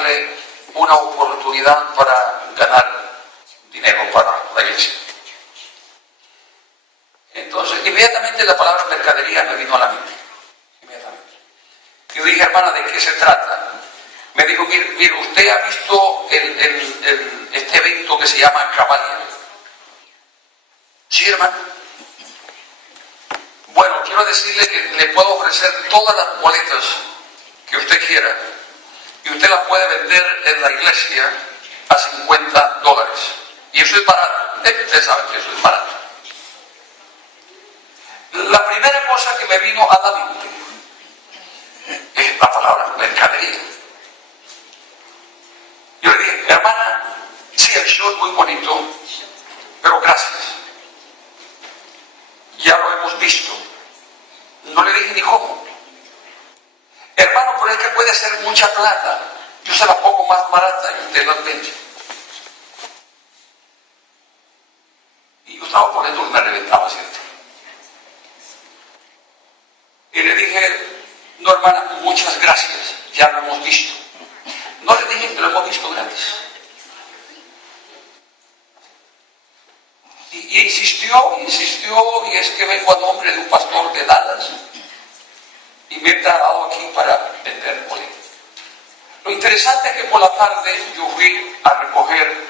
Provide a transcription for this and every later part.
darle una oportunidad para ganar dinero para la iglesia. Entonces, inmediatamente la palabra mercadería me vino a la mente. Inmediatamente. Yo dije, hermana, ¿de qué se trata? Me dijo, mire, usted ha visto este evento que se llama Cabalia. Sí, hermano. Bueno, quiero decirle que le puedo ofrecer todas las boletas que usted quiera y usted las puede vender en la iglesia a $50. Y eso es barato. Ustedes saben que eso es barato. La primera cosa que me vino a la mente es la palabra mercadería. Yo le dije, hermana, sí, el show es muy bonito, pero gracias. Ya lo hemos visto. No le dije ni cómo. Hermano, pero es que puede ser mucha plata. Yo se la pongo más barata y usted la vende. Y yo estaba por dentro que me reventaba, ¿cierto? Y le dije, no, hermana, muchas gracias, ya lo hemos visto. No le dije que lo hemos visto gratis. Y insistió, y es que vengo a nombre de un pastor de Dallas y me he trasladado aquí para vender boletos. Lo interesante es que por la tarde yo fui a recoger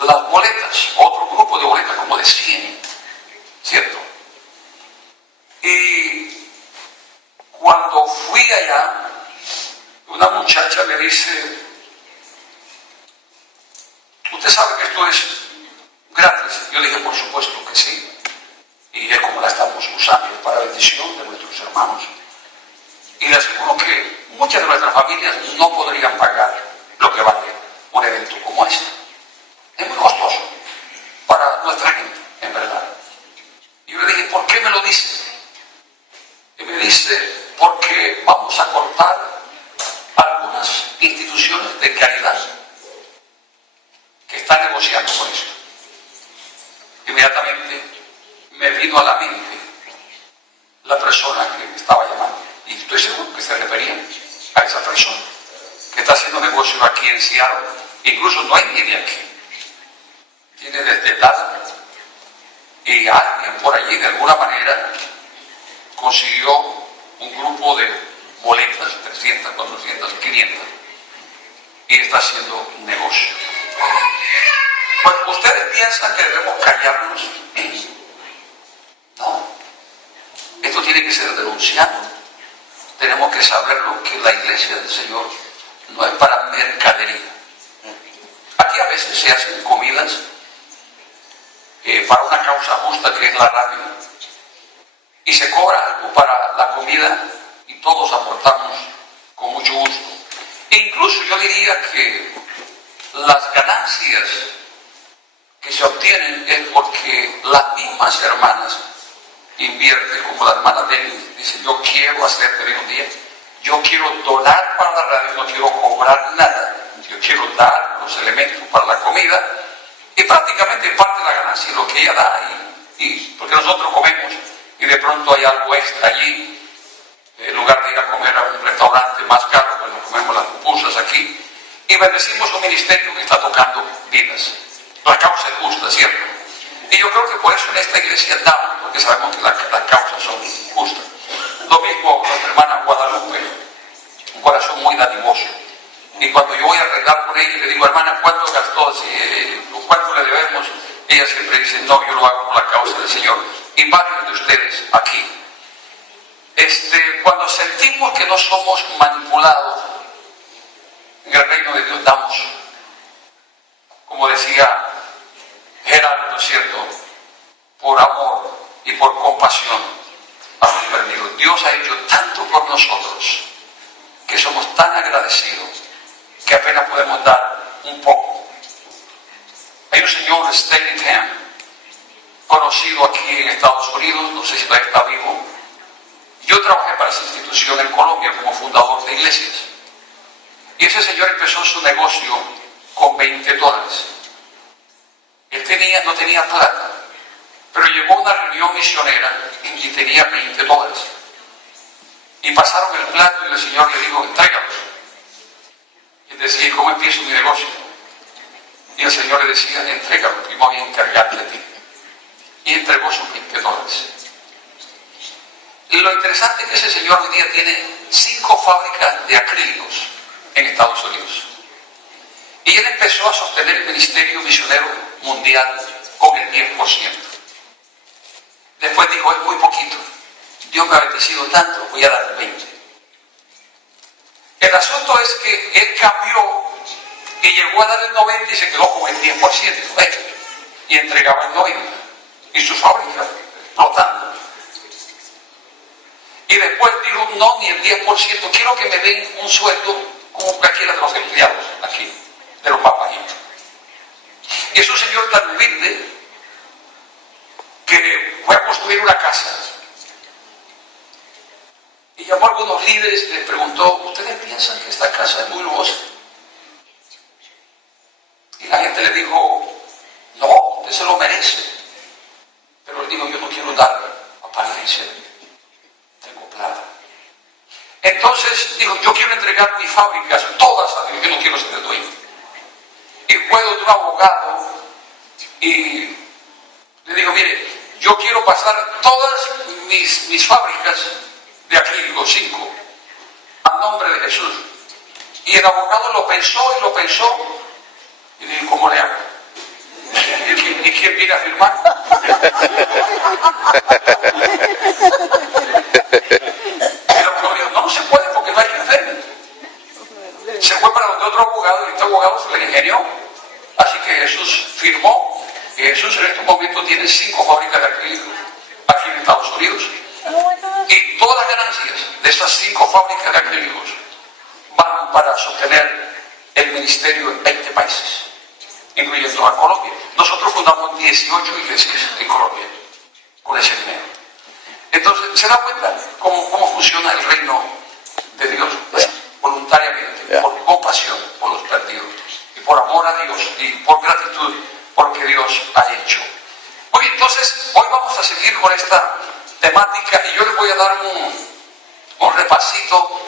las boletas, otro grupo de boletas como de 100, ¿cierto? Y cuando fui allá, una muchacha me dice, ¿usted sabe que esto es gratis? Yo le dije, por supuesto que sí. Y es como la estamos usando para bendición de nuestros hermanos. Y le aseguro que muchas de nuestras familias no podrían pagar lo que vale un evento como este. Es muy costoso para nuestra gente, en verdad. Y yo le dije, ¿por qué me lo dice? Y me dice, porque vamos a cortar algunas instituciones de caridad que están negociando con esto. Inmediatamente me vino a la mente la persona que me estaba llamando. Y estoy seguro que se refería a esa persona que está haciendo negocio aquí en Seattle. Incluso no hay ni de aquí. Tiene desde Dallas. Y alguien por allí, de alguna manera, consiguió un grupo de boletas, 300, 400, 500. Y está haciendo negocio. Pues, ¿ustedes piensan que debemos callarnos? No. Esto tiene que ser denunciado. Tenemos que saberlo, que la iglesia del Señor no es para mercadería. Aquí a veces se hacen comidas para una causa justa que es la radio. Y se cobra algo para la comida y todos aportamos con mucho gusto. E incluso yo diría que las ganancias que se obtienen es porque las mismas hermanas invierten, como la hermana Denis dice, yo quiero hacer, te digo un día, yo quiero donar para la radio, no quiero cobrar nada, yo quiero dar los elementos para la comida y prácticamente parte de la ganancia es lo que ella da y porque nosotros comemos y de pronto hay algo extra allí, en lugar de ir a comer a un restaurante más caro, pues nos comemos las pupusas aquí y bendecimos un ministerio que está tocando vidas. La causa es justa, ¿cierto? Y yo creo que por eso en esta iglesia damos, porque sabemos que las causas son justas. Lo mismo nuestra hermana Guadalupe, un corazón muy dadivoso. Y cuando yo voy a arreglar con ella y le digo, hermana, ¿cuánto gastó? ¿Cuánto le debemos? Ella siempre dice, no, yo lo hago por la causa del Señor. Y varios de ustedes aquí. Cuando sentimos que no somos manipulados, en el reino de Dios damos. Como decía Gerardo, ¿no es cierto? Por amor y por compasión a los perdidos. Dios ha hecho tanto por nosotros que somos tan agradecidos que apenas podemos dar un poco. Hay un señor, Stanley Tam, conocido aquí en Estados Unidos, no sé si todavía está vivo. Yo trabajé para esa institución en Colombia como fundador de iglesias. Y ese señor empezó su negocio con $20. Él no tenía plata, pero llegó a una reunión misionera y tenía $20. Y pasaron el plato y el Señor le dijo, entrégalos. Y decía, ¿y cómo empiezo mi negocio? Y el Señor le decía, entrégalo, y voy a encargarte de ti. Y entregó sus $20. Y lo interesante es que ese señor hoy día tiene 5 fábricas de acrílicos en Estados Unidos. Y él empezó a sostener el ministerio misionero mundial con el 10%. Después dijo, es muy poquito. Dios me ha bendecido tanto, voy a dar el 20%. El asunto es que él cambió y llegó a dar el 90% y se quedó con el 10%. Y entregaba el 90%. Y su fábrica flotando. Y después dijo, no, ni el 10%, quiero que me den un sueldo como cualquiera de los empleados aquí, de los papajitos. Y es un señor tan humilde que fue a construir una casa. Y llamó a algunos líderes y les preguntó, ¿ustedes piensan que esta casa es muy lujosa? Y la gente le dijo, no, usted se lo merece. Pero él dijo, yo no quiero dar apariencia, tengo plata. Entonces dijo, yo quiero entregar mis fábricas todas a Dios, yo no quiero ser el dueño. Y fue de un abogado y le digo, mire, yo quiero pasar todas mis fábricas de acrílico, 5, a nombre de Jesús. Y el abogado lo pensó y lo pensó y le dijo, ¿cómo le hago? ¿Y quién viene a firmar? No se puede porque no hay enfermo. Se fue para donde otro abogado y este abogado se le ingenió. Así que Jesús firmó y Jesús en este momento tiene 5 fábricas de acrílico aquí en Estados Unidos. Y todas las ganancias de esas 5 fábricas de acrílicos van para sostener el ministerio en 20 países, incluyendo a Colombia. Nosotros fundamos 18 iglesias en Colombia con ese dinero. Entonces, ¿se da cuenta cómo funciona el reino de Dios? Voluntariamente, por compasión por los perdidos, y por amor a Dios, y por gratitud por lo que Dios ha hecho. Hoy entonces, hoy vamos a seguir con esta temática, y yo les voy a dar un repasito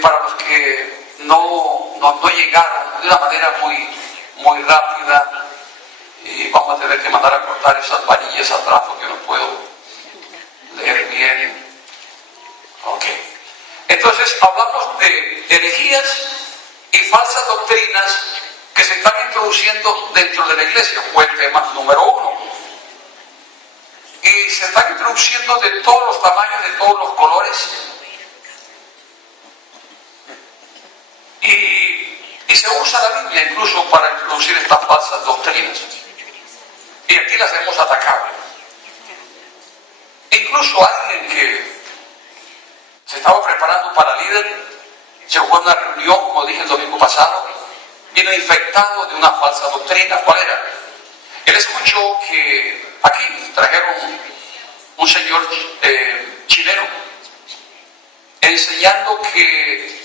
para los que no llegaron de una manera muy rápida, y vamos a tener que mandar a cortar esas varillas atrás porque no puedo leer bien. Ok. Entonces hablamos de herejías y falsas doctrinas que se están introduciendo dentro de la iglesia. Fue el tema número 1. Y se están introduciendo de todos los tamaños, de todos los colores. Y se usa la Biblia incluso para introducir estas falsas doctrinas. Y aquí las hemos atacado. Incluso alguien que se estaba preparando para líder, se fue a una reunión, como dije el domingo pasado, vino infectado de una falsa doctrina. ¿Cuál era? Él escuchó que aquí trajeron un señor chileno enseñando que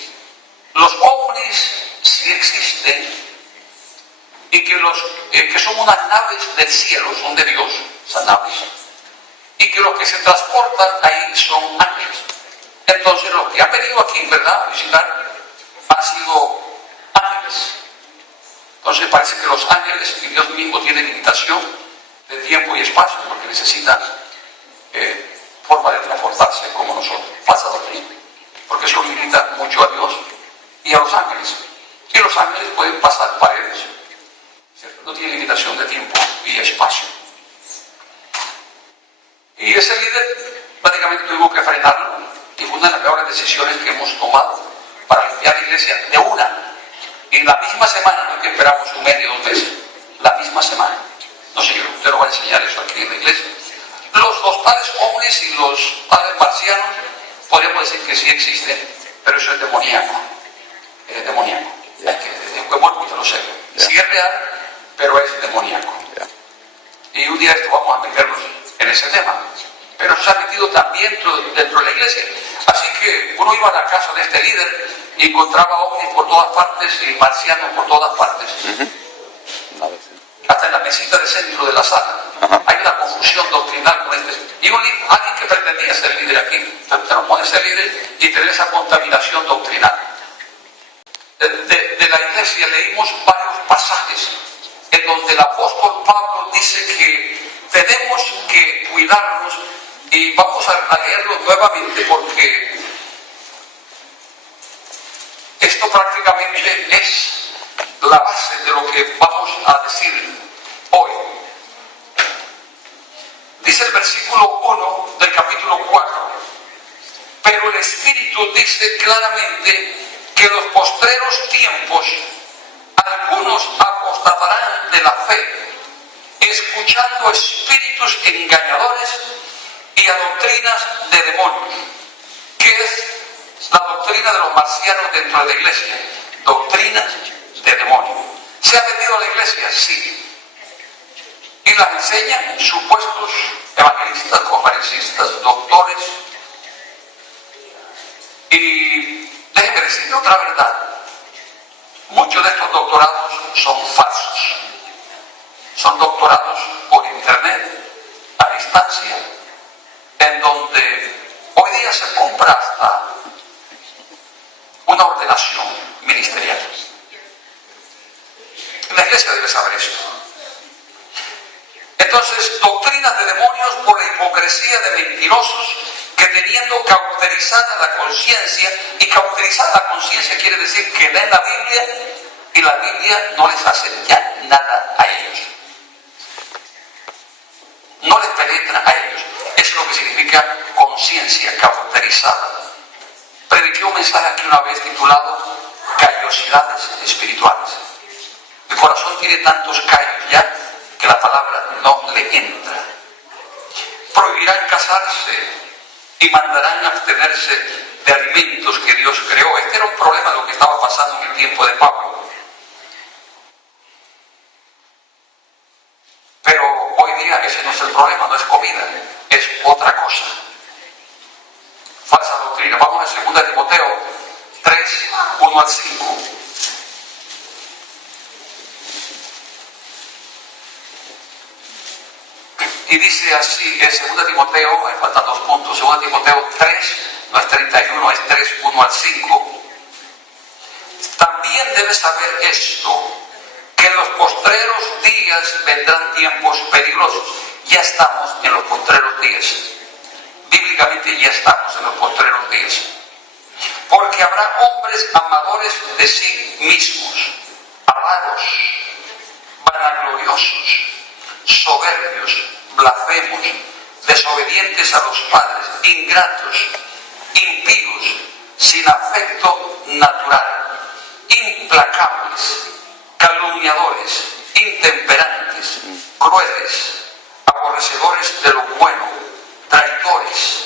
los ovnis sí existen y que son unas naves del cielo, son de Dios, esas naves, y que los que se transportan ahí son ángeles. Entonces los que han venido aquí, ¿verdad?, a visitar, han sido ángeles. Entonces parece que los ángeles y Dios mismo tienen limitación de tiempo y espacio, porque necesitan forma de transportarse como nosotros. Falsa doctrina, porque eso limita mucho a Dios y a los ángeles. Y los ángeles pueden pasar paredes, ¿cierto? No tiene limitación de tiempo y espacio. Y ese líder prácticamente tuvo que frenarlo, y fue una de las peores decisiones que hemos tomado para limpiar la iglesia de una. Y la misma semana, no es que esperamos un mes y 2 meses, la misma semana. No sé, usted lo va a enseñar eso aquí en la iglesia. Los tales ovnis y los tales marcianos, podríamos decir que sí existen, pero eso es demoníaco. Es demoníaco. Es bueno que usted lo sepa. Sí es real, pero es demoníaco. Y un día esto vamos a meternos en ese tema. Pero se ha metido también dentro de la iglesia. Así que uno iba a la casa de este líder y encontraba ovnis por todas partes y marcianos por todas partes. Hasta en la mesita de centro de la sala. Hay una confusión doctrinal con este. Y alguien que pretendía ser líder aquí, te lo pone ser líder y tener esa contaminación doctrinal. De Iglesia leímos varios pasajes en donde el apóstol Pablo dice que tenemos que cuidarnos, y vamos a leerlo nuevamente porque esto prácticamente es la base de lo que vamos a decir hoy. Dice el versículo 1 del capítulo 4: pero el Espíritu dice claramente que en los postreros tiempos algunos apostatarán de la fe, escuchando espíritus engañadores y a doctrinas de demonios. ¿Qué es la doctrina de los marcianos dentro de la iglesia? Doctrinas de demonios. ¿Se ha metido a la iglesia? Sí. Y las enseñan supuestos evangelistas, conferencistas, doctores. Y déjenme decirle otra verdad: muchos de estos doctorados son falsos. Son doctorados por internet, a distancia, en donde hoy día se compra hasta una ordenación ministerial. La iglesia debe saber esto. Entonces, doctrinas de demonios por la hipocresía de mentirosos que, teniendo cauterizada la conciencia, y cauterizada la conciencia quiere decir que leen la Biblia y la Biblia no les hace ya nada a ellos. No les penetra a ellos. Eso es lo que significa conciencia cauterizada. Prediqué un mensaje aquí una vez titulado Callosidades espirituales. El corazón tiene tantos callos ya que la palabra no le entra. Prohibirán casarse y mandarán abstenerse de alimentos que Dios creó. Este era un problema de lo que estaba pasando en el tiempo de Pablo. Pero hoy día ese no es el problema, no es comida, es otra cosa. Falsa doctrina. Vamos a 2 Timoteo 3, 1 al 5. Y dice así, en 2 Timoteo, me faltan 2 puntos, 2 Timoteo 3, no es 31, es 3, 1 al 5. También debes saber esto, que en los postreros días vendrán tiempos peligrosos. Ya estamos en los postreros días. Bíblicamente ya estamos en los postreros días. Porque habrá hombres amadores de sí mismos, avaros, vanagloriosos, soberbios, blasfemos, desobedientes a los padres, ingratos, impíos, sin afecto natural, implacables, calumniadores, intemperantes, crueles, aborrecedores de lo bueno, traidores,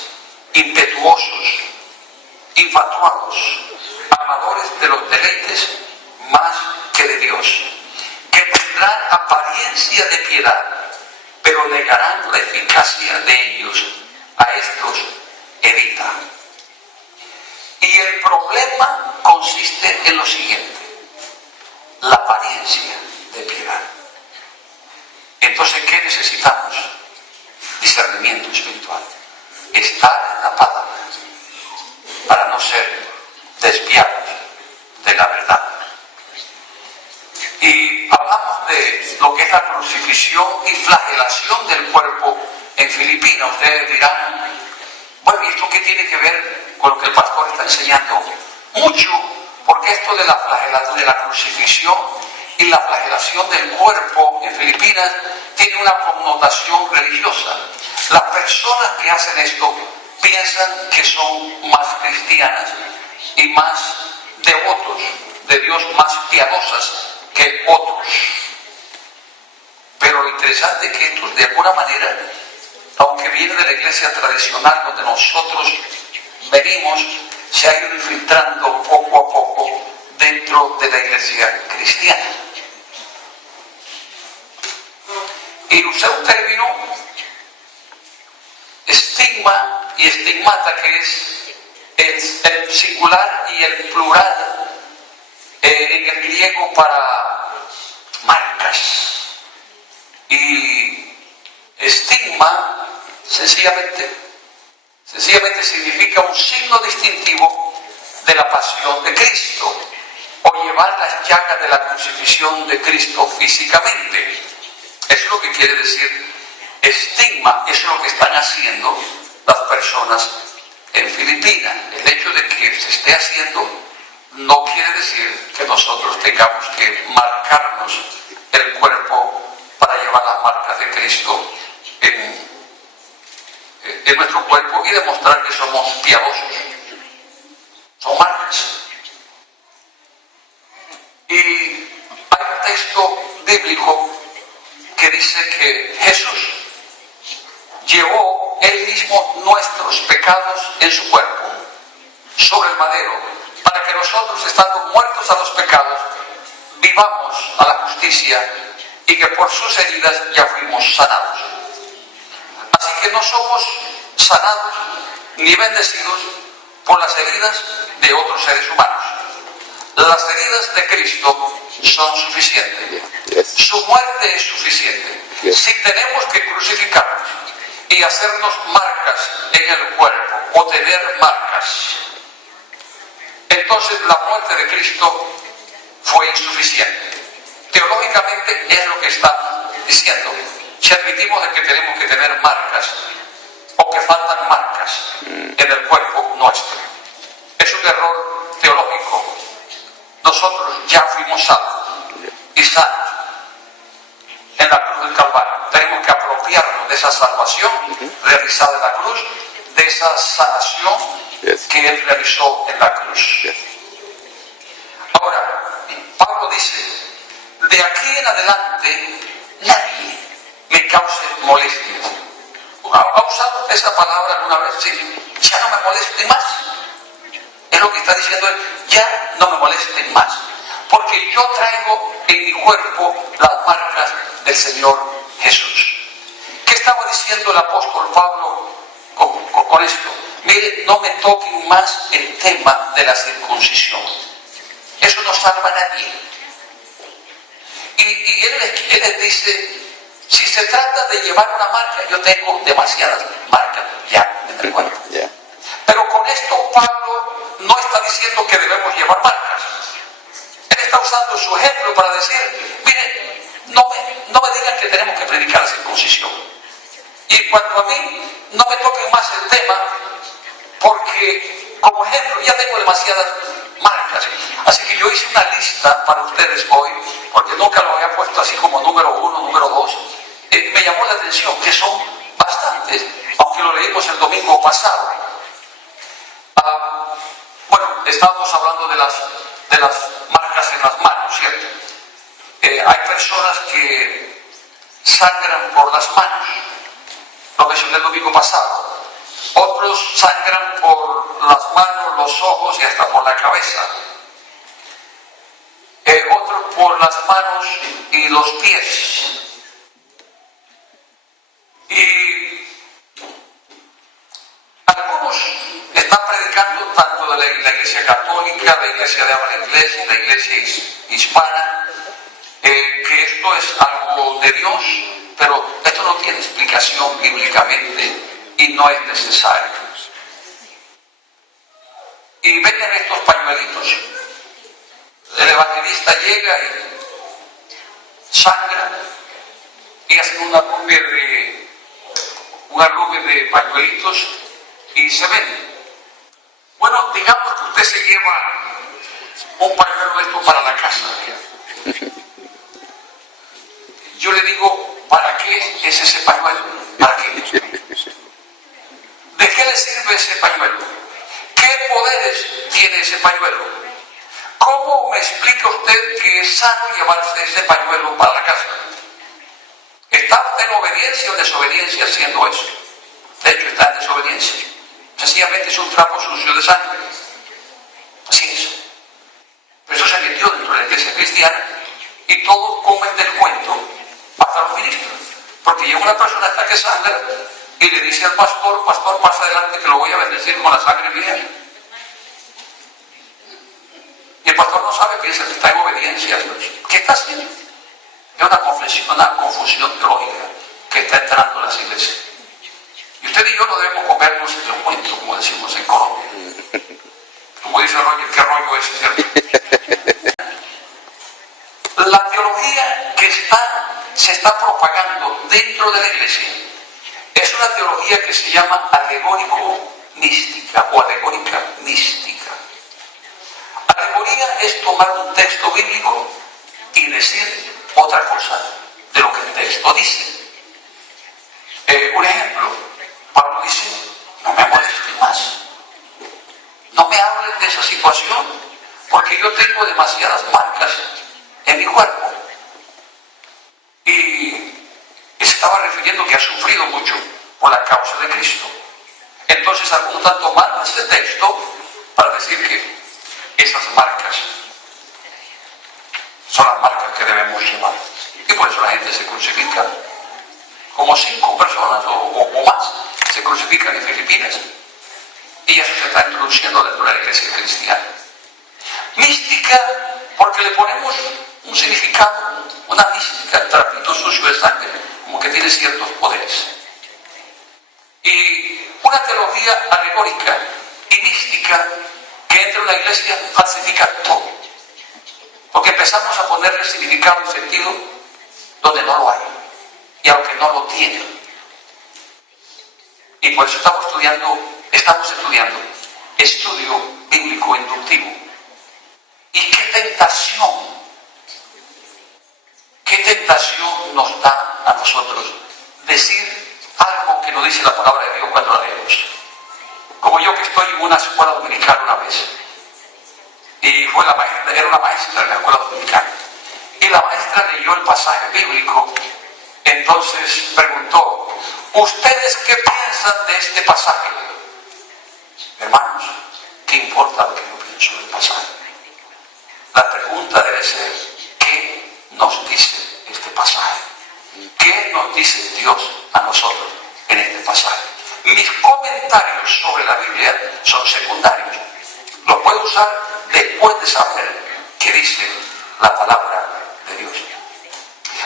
impetuosos, infatuados, amadores de los deleites más que de Dios, que tendrán apariencia de piedad, pero negarán la eficacia de ellos. A estos evita. Y el problema consiste en lo siguiente: la apariencia de piedad. Entonces, ¿qué necesitamos? Discernimiento espiritual. Estar en la palabra para no ser desviados de la verdad. Y hablamos de lo que es la crucifixión y flagelación del cuerpo en Filipinas. Ustedes dirán, bueno, ¿y esto qué tiene que ver con lo que el pastor está enseñando? Mucho, porque esto de la flagelación, de la crucifixión y la flagelación del cuerpo en Filipinas tiene una connotación religiosa. Las personas que hacen esto piensan que son más cristianas y más devotos de Dios, más piadosas que otros. Pero lo interesante es que estos, de alguna manera, aunque viene de la iglesia tradicional donde nosotros venimos, se ha ido infiltrando poco a poco dentro de la iglesia cristiana. Y usé un término, estigma y estigmata, que es el singular y el plural en el griego para marcas. Y estigma sencillamente significa un signo distintivo de la pasión de Cristo, o o llevar las llagas de la crucifixión de Cristo físicamente. Eso es lo que quiere decir estigma, eso es lo que están haciendo las personas en Filipinas. El hecho de que se esté haciendo no quiere decir que nosotros tengamos que marcarnos el cuerpo para llevar las marcas de Cristo en nuestro cuerpo y demostrar que somos piadosos. Son marcas. Y hay un texto bíblico que dice que Jesús llevó él mismo nuestros pecados en su cuerpo sobre el madero, para que nosotros, estando muertos a los pecados, vivamos a la justicia, y que por sus heridas ya fuimos sanados. Así que no somos sanados ni bendecidos por las heridas de otros seres humanos. Las heridas de Cristo son suficientes. Su muerte es suficiente. Si tenemos que crucificarnos y hacernos marcas en el cuerpo o tener marcas, entonces la muerte de Cristo fue insuficiente. Teológicamente es lo que estamos diciendo. Si admitimos de que tenemos que tener marcas o que faltan marcas en el cuerpo nuestro, es un error teológico. Nosotros ya fuimos salvos y sanos en la cruz del Calvario. Tenemos que apropiarnos de esa salvación realizada en la cruz, de esa sanación que Él realizó en la cruz. Ahora, Pablo dice: de aquí en adelante nadie me cause molestias. ¿Ha usado usted esa palabra alguna vez? Sí. Ya no me molesten más. Es lo que está diciendo él. Ya no me molesten más. Porque yo traigo en mi cuerpo las marcas del Señor Jesús. ¿Qué estaba diciendo el apóstol Pablo con esto? Mire, no me toquen más el tema de la circuncisión. Eso no salva a nadie. Y él les dice: si se trata de llevar una marca, yo tengo demasiadas marcas ya en el cuerpo. Pero con esto Pablo no está diciendo que debemos llevar marcas. Él está usando su ejemplo para decir: mire, no me digan que tenemos que predicar la circuncisión. Y cuando a mí no me toquen más el tema, porque como ejemplo ya tengo demasiadas marcas. Así que yo hice una lista para ustedes hoy, porque nunca lo había puesto así como número 1, número 2. Me llamó la atención que son bastantes, aunque lo leímos el domingo pasado. Bueno, estábamos hablando de las marcas en las manos, ¿cierto? Hay personas que sangran por las manos, lo mencioné el domingo pasado. Otros sangran por las manos, los ojos y hasta por la cabeza. Otros por las manos y los pies. Y algunos están predicando tanto de la iglesia católica, la iglesia de habla inglesa y la iglesia hispana, que esto es algo de Dios, pero esto no tiene explicación bíblicamente y no es necesario. Y venden estos pañuelitos. El evangelista llega y sangra y hace un arrugue de pañuelitos y se vende. Bueno, digamos que usted se lleva un pañuelo de esto para la casa. Yo le digo: ¿para qué es ese pañuelo? ¿Para qué? ¿De qué le sirve ese pañuelo? ¿Qué poderes tiene ese pañuelo? ¿Cómo me explica usted que es sano llevarse ese pañuelo para la casa? ¿Está usted en obediencia o desobediencia haciendo eso? De hecho, está en desobediencia. Sencillamente es un trapo sucio de sangre. Así es. Pero eso se metió dentro de la iglesia cristiana y todos comen del cuento, hasta los ministros. Porque llega una persona hasta que sangra y le dice al pastor: pastor, más adelante que lo voy a bendecir con la sangre mía. Y el pastor no sabe, piensa que está en obediencia a Dios. ¿Qué está haciendo? Es una confusión teológica que está entrando en las iglesias. Y usted y yo no debemos comernos el cuento, como decimos en Colombia. Como dice Roger, ¿qué rollo es, cierto? La teología que se está propagando dentro de la iglesia es una teología que se llama alegórico-mística o alegórica mística. Alegoría es tomar un texto bíblico y decir otra cosa de lo que el texto dice. Un ejemplo, Pablo dice, no me molestes más, no me hables de esa situación, porque yo tengo demasiadas marcas en mi cuerpo. Y se estaba refiriendo que ha sufrido mucho por la causa de Cristo. Entonces algunos han tomado este texto para decir que esas marcas son las marcas que debemos llevar. Y por eso la gente se crucifica. Como 5 personas o más se crucifican en Filipinas. Y eso se está introduciendo dentro de la iglesia cristiana. Mística, porque le ponemos un significado, una mística, trapito sucio de sangre, como que tiene ciertos poderes. Y una teología alegórica y mística que entra en la iglesia falsifica todo. Porque empezamos a ponerle significado y sentido donde no lo hay y a lo que no lo tiene. Y por eso estamos estudiando estudio bíblico inductivo. Y qué tentación nos da a nosotros decir algo que nos dice la palabra de Dios cuando la leemos. Como yo que estoy en una escuela dominical una vez, y era una maestra en la escuela dominical, y la maestra leyó el pasaje bíblico. Entonces preguntó, ¿ustedes qué piensan de este pasaje? Hermanos, ¿qué importa lo que yo pienso del pasaje? La pregunta debe ser, ¿qué nos dice este pasaje? ¿Qué nos dice Dios a nosotros en este pasaje? Mis comentarios sobre la Biblia son secundarios. Los puedo usar después de saber qué dice la palabra de Dios.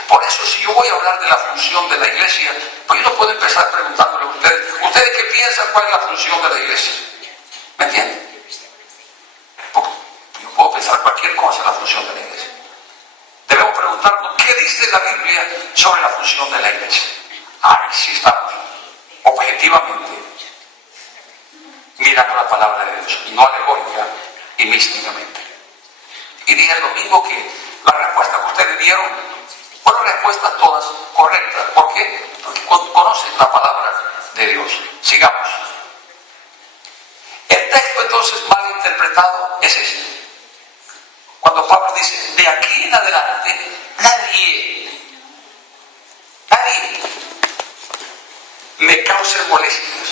Por eso, si yo voy a hablar de la función de la iglesia, pues yo no puedo empezar preguntándole a ¿ustedes qué piensan cuál es la función de la iglesia? ¿Me entienden? Porque yo puedo pensar cualquier cosa en la función de la iglesia. Debemos preguntarnos qué dice la Biblia sobre la función de la iglesia. Ahí sí estamos, objetivamente, mirando la palabra de Dios, no alegórica y místicamente. Y dije el domingo que la respuesta que ustedes dieron fueron respuestas todas correctas. ¿Por qué? Porque conocen la palabra de Dios. Sigamos. El texto entonces mal interpretado es este. Cuando Pablo dice, de aquí en adelante, nadie me cause molestias,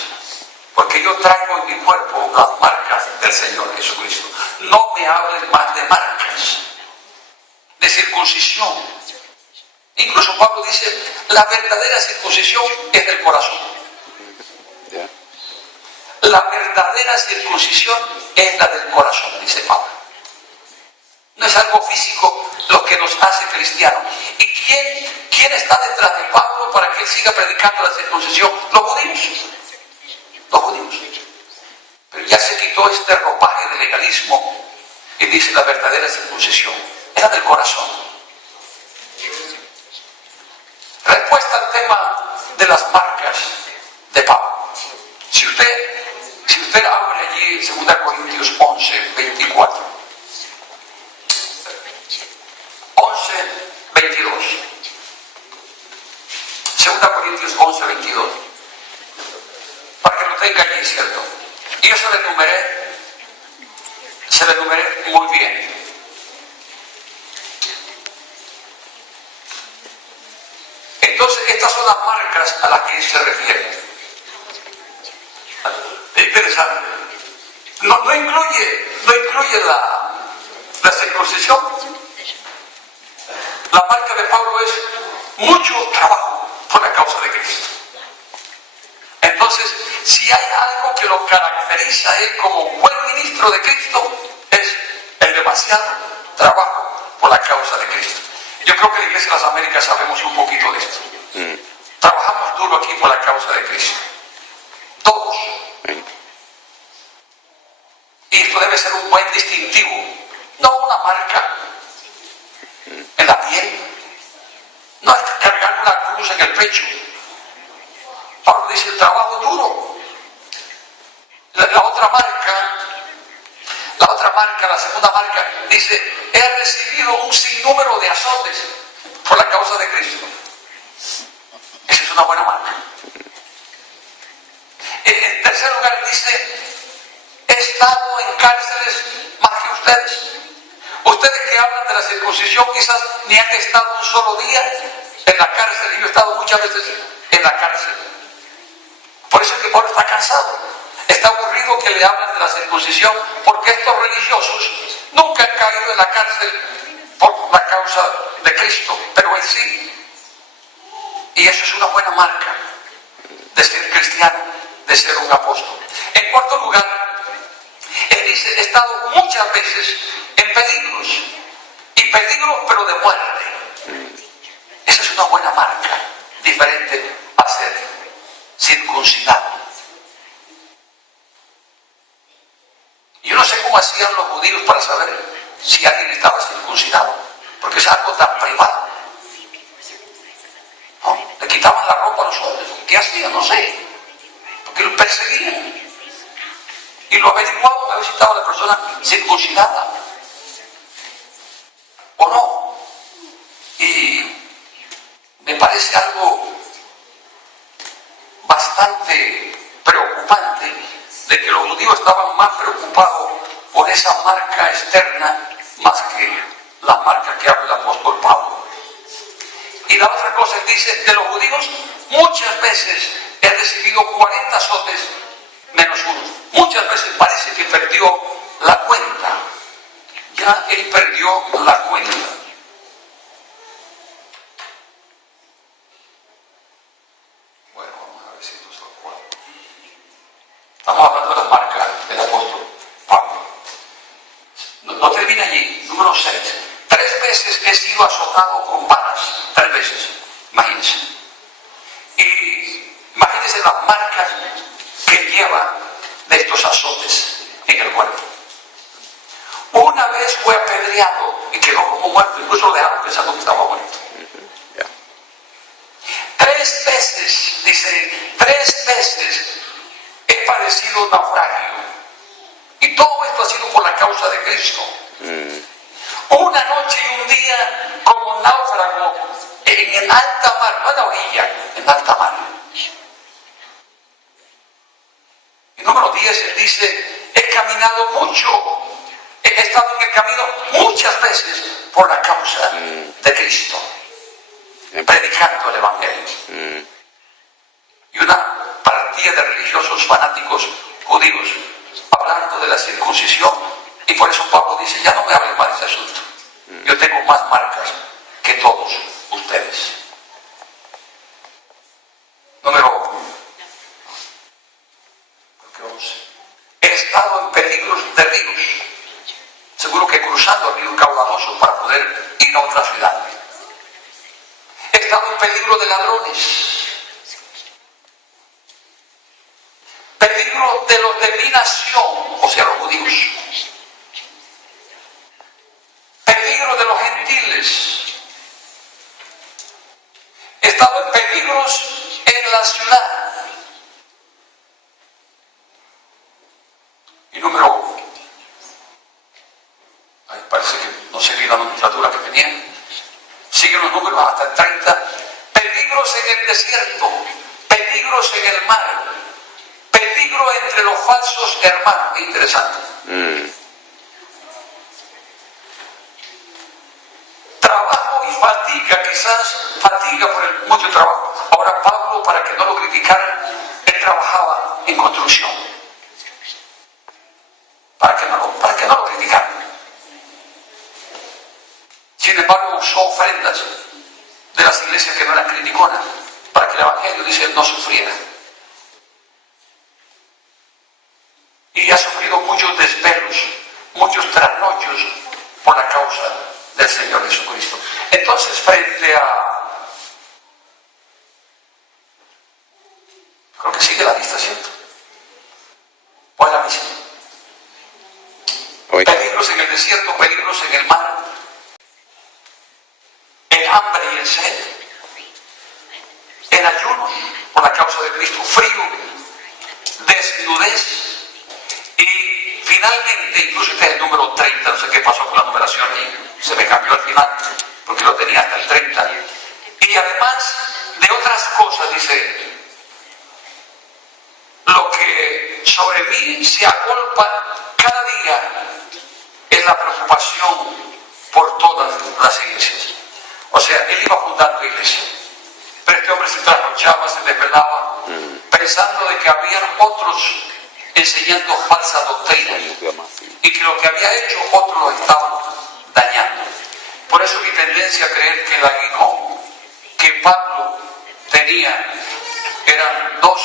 porque yo traigo en mi cuerpo las marcas del Señor Jesucristo. No me hables más de marcas, de circuncisión. Incluso Pablo dice, la verdadera circuncisión es del corazón. La verdadera circuncisión es la del corazón, dice Pablo. No es algo físico lo que nos hace cristianos. ¿Y quién está detrás de Pablo para que él siga predicando la circuncisión? Los judíos. Los judíos. Pero ya se quitó este ropaje de legalismo y dice la verdadera circuncisión. Era del corazón. Respuesta al tema de las marcas de Pablo. Si usted abre allí 2 Corintios 11, 24. 11, 22. 2 Corintios 11, 22. Para que lo tenga allí, ¿cierto? Y yo se lo enumeré muy bien. Entonces, estas son las marcas a las que se refiere. Es interesante. No incluye la circuncisión. La marca de Pablo es mucho trabajo por la causa de Cristo. Entonces, si hay algo que lo caracteriza a él como buen ministro de Cristo, es el demasiado trabajo por la causa de Cristo. Yo creo que la Iglesia de las Américas sabemos un poquito de esto. Trabajamos duro aquí por la causa de Cristo. Todos. Y esto debe ser un buen distintivo, no una marca. en la piel. No es cargar una cruz en el pecho. Pablo dice el trabajo duro. La otra marca, la segunda marca, dice, he recibido un sinnúmero de azotes por la causa de Cristo. Esa es una buena marca. En tercer lugar dice, he estado en cárceles más que ustedes. Ustedes que hablan de la circuncisión quizás ni han estado un solo día en la cárcel. Yo he estado muchas veces en la cárcel. Por eso es que Pablo está cansado. Está aburrido que le hablen de la circuncisión, porque estos religiosos nunca han caído en la cárcel por la causa de Cristo, pero él sí. Y eso es una buena marca de ser cristiano, de ser un apóstol. En cuarto lugar, él dice, he estado muchas veces en peligros, y peligros pero de muerte. Esa es una buena marca, diferente a ser circuncidado. Yo no sé cómo hacían los judíos para saber si alguien estaba circuncidado, porque es algo tan privado. ¿No? Le quitaban la ropa a los hombres. ¿Qué hacían? No sé. Porque los perseguían. Y lo averiguaban a ver si estaba la persona circuncidada o no. Y me parece algo bastante preocupante de que los judíos estaban más preocupados por esa marca externa más que la marca que habla el apóstol Pablo. Y la otra cosa dice, de los judíos muchas veces he recibido 40 azotes menos uno. Muchas veces parece que perdió la cuenta. Ya él perdió la cuenta. Bueno, vamos a ver si esto se lo acuerdo. Estamos hablando de las marcas del apóstol Pablo. No termina allí. Número 6. 3 veces he sido azotado con varas. 3 veces. Imagínense. Y imagínense las marcas que lleva de estos azotes en el cuerpo. Una vez fue apedreado y quedó como muerto. Incluso lo dejaron pensando que estaba muerto. 3 veces, dice, 3 veces he padecido naufragio. Y todo esto ha sido por la causa de Cristo. Una noche y un día como náufrago en alta mar, no en la orilla, en alta mar. Y número 10, él dice, he caminado mucho, he estado en el camino muchas veces por la causa de Cristo, predicando el Evangelio. Y una partida de religiosos fanáticos judíos hablando de la circuncisión, y por eso Pablo dice, ya no me hablen más de ese asunto. Yo tengo más marcas que todos ustedes. Número 11. He estado en peligros de ríos. Seguro que cruzando ríos caudalosos para poder ir a otra ciudad. He estado en peligro de ladrones. Peligro de los de mi nación, o sea, los judíos. Peligro de los gentiles. He estado en peligros en la ciudad. Y número, parece que no seguí la nomenclatura que tenían. Siguen los números hasta el 30. Peligros en el desierto, peligros en el mar, peligro entre los falsos hermanos. Interesante. Trabajo y fatiga, quizás fatiga por el mucho trabajo. Ahora Pablo, para que no lo criticaran, él trabajaba en construcción. Para que no lo criticaran. Sin embargo, usó ofrendas de las iglesias que no eran criticonas para que el Evangelio, dice, no sufriera. Y ha sufrido muchos desvelos, muchos trasnochos por la causa del Señor Jesucristo. Entonces, frente a... Creo que sigue la lista, ¿cierto? ¿O es la misma? Peligros en el desierto, peligros en el mar. hambre y en sed, en ayunos por la causa de Cristo, frío, desnudez, y finalmente, incluso este es el número 30, no sé qué pasó con la numeración y se me cambió al final, porque lo tenía hasta el 30, y además de otras cosas, dice, lo que sobre mí se agolpa cada día es la preocupación por todas las iglesias. O sea, él iba fundando iglesias, pero este hombre se trasnochaba, se desvelaba, pensando de que habían otros enseñando falsa doctrina y que lo que había hecho otros lo estaban dañando. Por eso mi tendencia a creer que el aguijón que Pablo tenía eran dos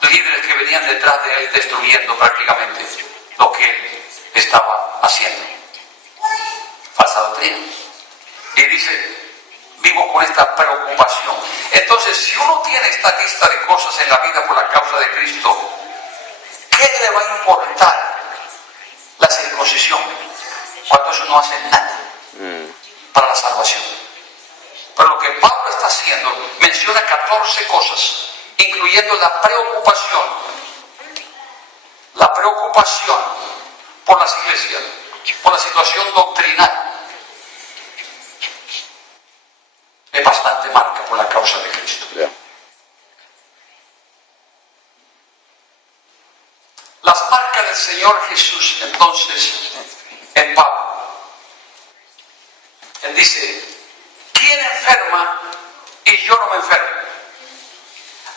líderes que venían detrás de él destruyendo prácticamente lo que él estaba haciendo. Falsa doctrina. Y dice, vivo con esta preocupación. Entonces, si uno tiene esta lista de cosas en la vida por la causa de Cristo, ¿qué le va a importar la circuncisión cuando eso no hace nada para la salvación? Pero lo que Pablo está haciendo, menciona 14 cosas, incluyendo la preocupación por las iglesias, por la situación doctrinal. Es bastante marca por la causa de Cristo. Las marcas del Señor Jesús, entonces, en Pablo. Él dice, ¿quién enferma y yo no me enfermo?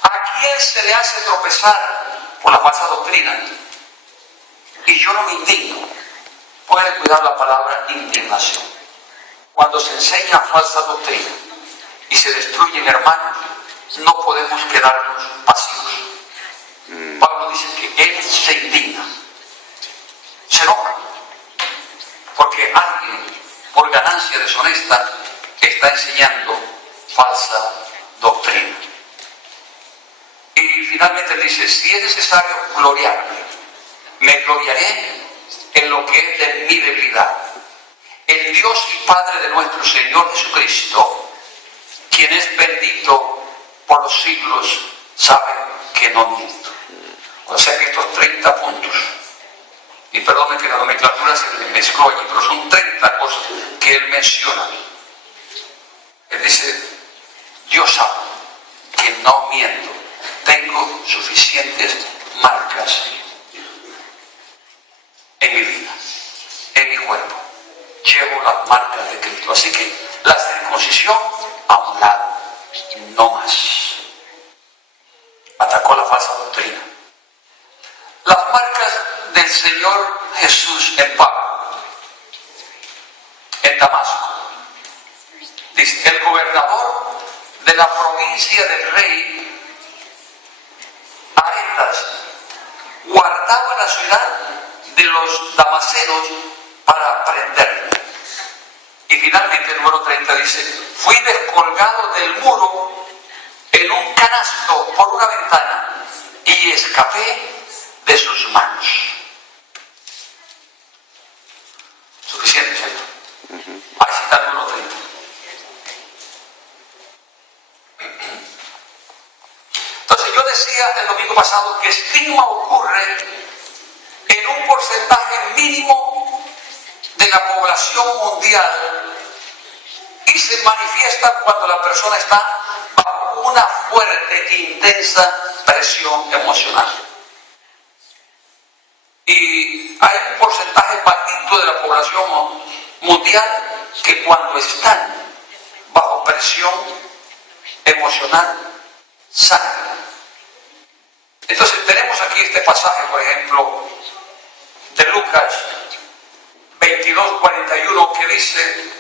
¿A quién se le hace tropezar por la falsa doctrina y yo no me indigno? Pueden cuidar la palabra indignación. Cuando se enseña falsa doctrina y se destruyen hermanos, no podemos quedarnos pasivos. Pablo dice que él se indigna, se enoja, porque alguien, por ganancia deshonesta, está enseñando falsa doctrina. Y finalmente dice, si es necesario gloriarme, me gloriaré en lo que es de mi debilidad. El Dios y Padre de nuestro Señor Jesucristo, quien es bendito por los siglos, sabe que no miento. O sea que estos 30 puntos, y perdone que la nomenclatura se me mezcló allí, pero son 30 cosas que él menciona. Él dice, Dios sabe que no miento, tengo suficientes marcas en mi vida, en mi cuerpo, llevo las marcas de Cristo. Así que la circuncisión a un lado, no más. Atacó la falsa doctrina. Las marcas del Señor Jesús en Pablo, en Damasco. Dice, el gobernador de la provincia del rey Aretas guardaba la ciudad de los damasenos para prenderme. Y finalmente el número 30 dice, fui descolgado del muro en un canasto por una ventana y escapé de sus manos. Suficiente, ¿cierto? Ahí está el número 30. Entonces yo decía el domingo pasado que estigma ocurre en un porcentaje mínimo de la población mundial y se manifiesta cuando la persona está bajo una fuerte e intensa presión emocional. Y hay un porcentaje bajito de la población mundial que cuando están bajo presión emocional sangran. Entonces tenemos aquí este pasaje, por ejemplo, de Lucas 22:41, que dice,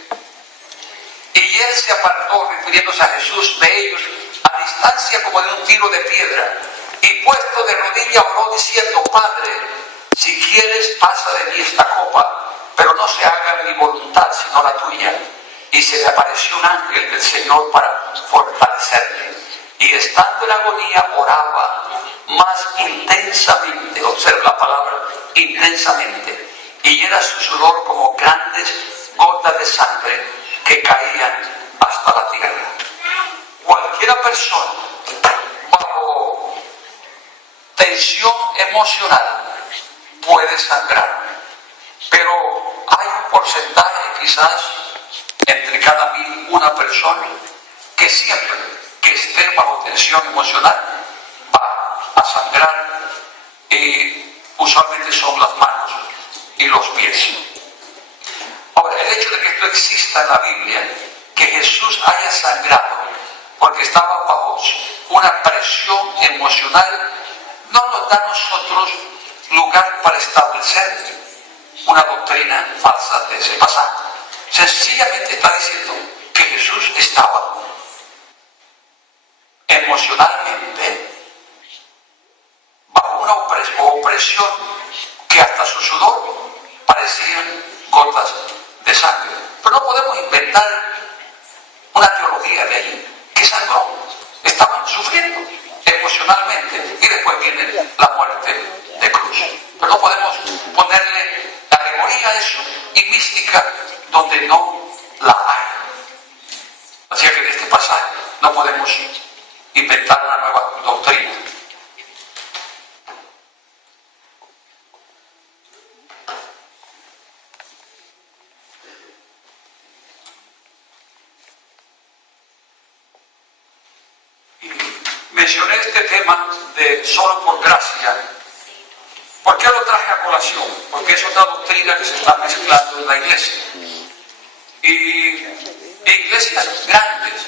y él se apartó, refiriéndose a Jesús, de ellos a distancia como de un tiro de piedra, y puesto de rodillas oró diciendo, Padre, si quieres pasa de mí esta copa, pero no se haga mi voluntad sino la tuya. Y se le apareció un ángel del Señor para fortalecerle, y estando en agonía oraba más intensamente, observa la palabra intensamente, y era su sudor como grandes gotas de sangre que caían hasta emocional puede sangrar, pero hay un porcentaje quizás entre cada 1000 una persona que siempre que esté bajo tensión emocional va a sangrar, y usualmente son las manos y los pies. Ahora, el hecho de que esto exista en la Biblia, que Jesús haya sangrado porque estaba bajo una presión emocional, no nos da a nosotros lugar para establecer una doctrina falsa de ese pasaje. Sencillamente está diciendo que Jesús estaba emocionalmente bajo una opresión que hasta su sudor parecían gotas de sangre. Pero no podemos inventar una teología de allí, que sangró. Estaban sufriendo emocionalmente y después viene la muerte de cruz. Pero no podemos ponerle alegoría a eso y mística donde no la hay. Así que en este pasaje no podemos inventar una nueva doctrina. Mencioné este tema de solo por gracia. ¿Por qué lo traje a colación? Porque es otra doctrina que se está mezclando en la iglesia. Y iglesias grandes,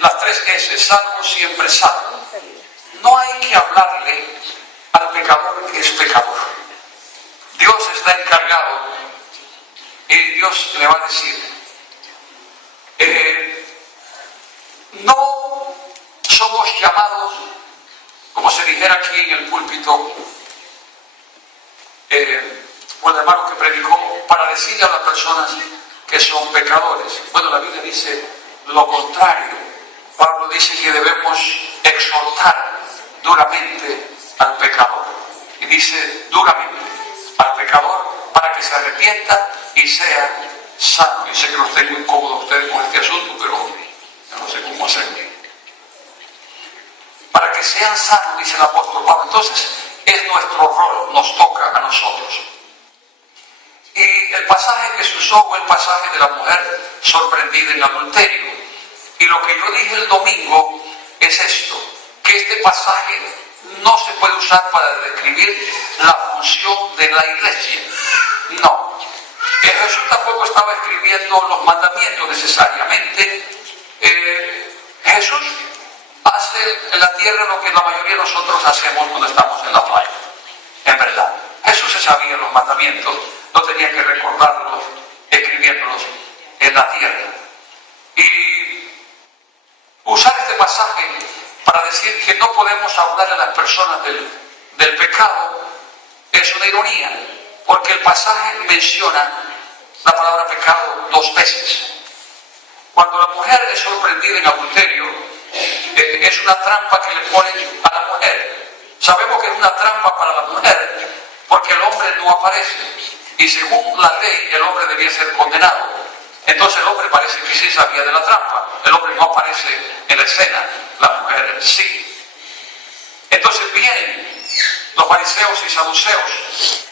las 3 S, salvo siempre salvo. No hay que hablarle al pecador que es pecador. Dios está encargado y Dios le va a decir, no somos llamados, como se dijera aquí en el púlpito, por el hermano que predicó, para decirle a las personas que son pecadores. Bueno, la Biblia dice lo contrario. Pablo dice que debemos exhortar duramente al pecador. Y dice duramente al pecador para que se arrepienta y sea sano. Y sé que no estoy muy cómodo ustedes con este asunto, pero no sé cómo hacerlo. Para que sean sanos, dice el apóstol Pablo. Entonces, es nuestro rol, nos toca a nosotros. Y el pasaje que se usó fue el pasaje de la mujer sorprendida en adulterio. Y lo que yo dije el domingo es esto, que este pasaje no se puede usar para describir la función de la iglesia. No. Jesús tampoco estaba escribiendo los mandamientos necesariamente. Jesús hace en la tierra lo que la mayoría de nosotros hacemos cuando estamos en la playa. En verdad, Jesús se sabía los mandamientos, no tenía que recordarlos escribiéndolos en la tierra. Y usar este pasaje para decir que no podemos hablar a las personas del pecado es una ironía, porque el pasaje menciona la palabra pecado 2 veces. Cuando la mujer es sorprendida en adulterio, es una trampa que le ponen a la mujer. Sabemos que es una trampa para la mujer porque el hombre no aparece y según la ley el hombre debía ser condenado. Entonces el hombre parece que sí sabía de la trampa, el hombre no aparece en la escena, la mujer sí. Entonces vienen los fariseos y saduceos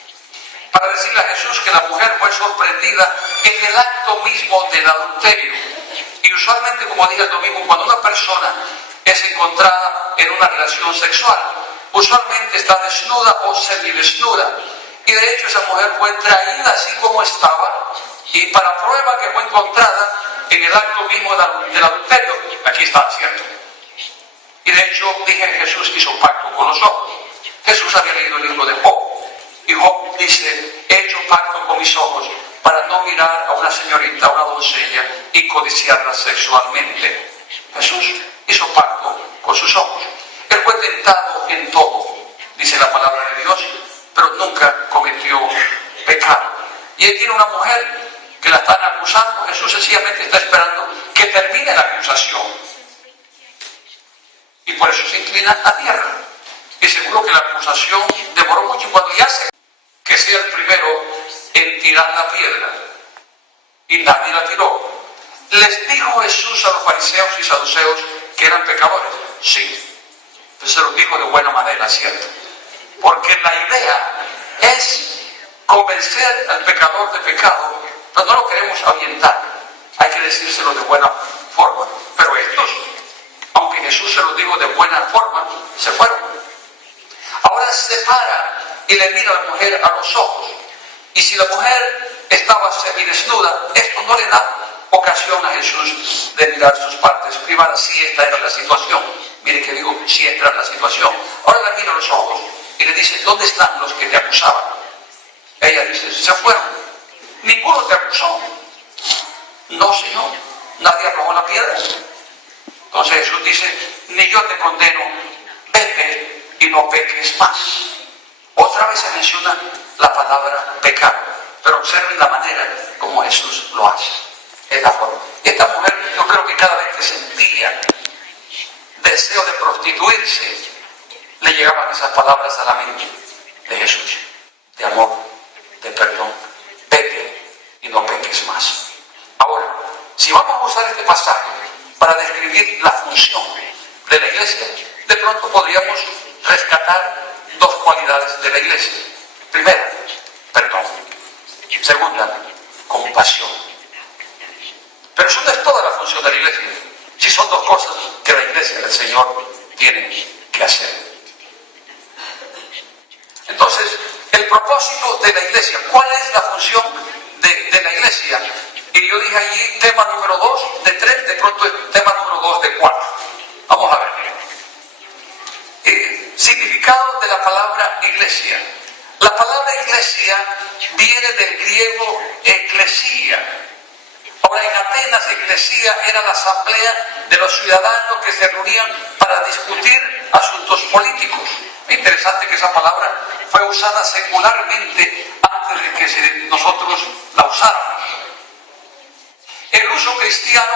para decirle a Jesús que la mujer fue sorprendida en el acto mismo del adulterio. Y usualmente, como dije el domingo, cuando una persona es encontrada en una relación sexual, usualmente está desnuda o semidesnuda. Y de hecho esa mujer fue traída así como estaba, y para prueba que fue encontrada en el acto mismo del adulterio, aquí está, ¿cierto? Y de hecho dije que Jesús hizo pacto con los ojos. Jesús había leído el libro de Job, y Job dice, he hecho pacto con mis ojos para no mirar a una señorita, a una doncella y codiciarla sexualmente. Jesús hizo pacto con sus ojos. Él fue tentado en todo, dice la palabra de Dios, pero nunca cometió pecado. Y él tiene una mujer que la están acusando. Jesús sencillamente está esperando que termine la acusación. Y por eso se inclina a tierra. Y seguro que la acusación demoró mucho, y cuando ya se que sea el primero en tirar la piedra, y nadie la tiró. ¿Les dijo Jesús a los fariseos y saduceos que eran pecadores? Sí. Entonces se los dijo de buena manera, ¿cierto? porque la idea es convencer al pecador de pecado, pero no lo queremos ahuyentar, hay que decírselo de buena forma. Pero estos, aunque Jesús se los dijo de buena forma, se fueron. Ahora se para y le mira a la mujer a los ojos, y si la mujer estaba semidesnuda, esto no le da ocasión a Jesús de mirar sus partes privadas, si esta era la situación. Mire que digo, si esta era la situación. Ahora le mira a los ojos y le dice, ¿dónde están los que te acusaban? Ella dice, se fueron. Ninguno te acusó. No, Señor, nadie arrojó la piedra. Entonces Jesús dice, ni yo te condeno, vete y no peques más. Otra vez se menciona la palabra pecado, pero observen la manera como Jesús lo hace. Es la forma. Esta mujer, yo creo que cada vez que sentía deseo de prostituirse, le llegaban esas palabras a la mente de Jesús, de amor, de perdón, vete y no peques más. Ahora, si vamos a usar este pasaje para describir la función de la iglesia, de pronto podríamos rescatar dos cualidades de la iglesia. Primera, perdón. Segunda, compasión. Pero eso no es toda la función de la iglesia. Sí son dos cosas que la iglesia del Señor tiene que hacer. Entonces, el propósito de la iglesia, ¿cuál es la función de la iglesia? Y yo dije allí tema número 2 de 3, de pronto es tema número 2 de 4. Vamos a ver. Significado de la palabra iglesia. La palabra iglesia viene del griego eclesía. Ahora, en Atenas, eclesía era la asamblea de los ciudadanos que se reunían para discutir asuntos políticos. Es interesante que esa palabra fue usada secularmente antes de que nosotros la usáramos. El uso cristiano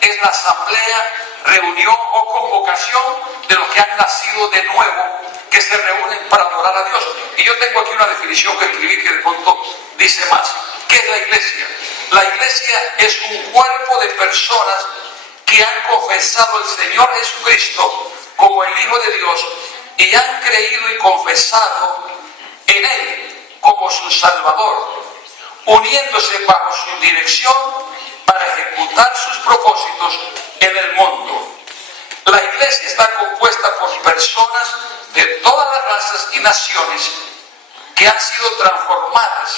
es la asamblea, reunión o convocación de los que han nacido de nuevo, que se reúnen para adorar a Dios. Y yo tengo aquí una definición que escribí que de pronto dice más. ¿Qué es la iglesia? La iglesia es un cuerpo de personas que han confesado al Señor Jesucristo como el Hijo de Dios y han creído y confesado en Él como su Salvador, uniéndose bajo su dirección para ejecutar sus propósitos en el mundo. La iglesia está compuesta por personas de todas las razas y naciones que han sido transformadas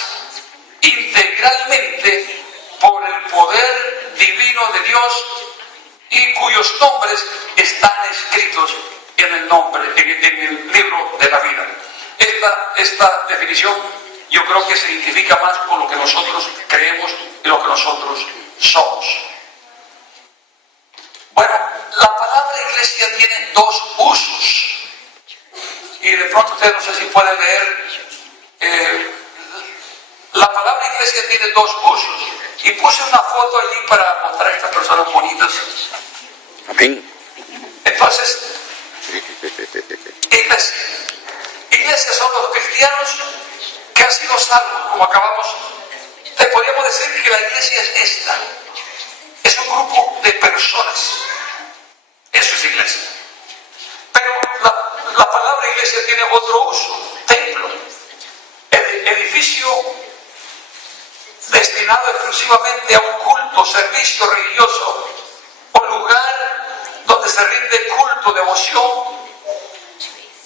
integralmente por el poder divino de Dios y cuyos nombres están escritos en el libro de la vida. Esta definición yo creo que se identifica más con lo que nosotros creemos y lo que nosotros somos. Bueno, la palabra iglesia tiene dos usos. Y de pronto ustedes no sé si pueden leer. La palabra iglesia tiene dos usos. Y puse una foto allí para mostrar a estas personas bonitas. Amén. Entonces, iglesia. Iglesia son los cristianos que han sido salvos, como acabamos. Te podríamos decir que la iglesia es esta. Es un grupo de personas. Eso es iglesia. Pero la palabra iglesia tiene otro uso. Templo. Edificio destinado exclusivamente a un culto, servicio religioso o lugar donde se rinde culto, devoción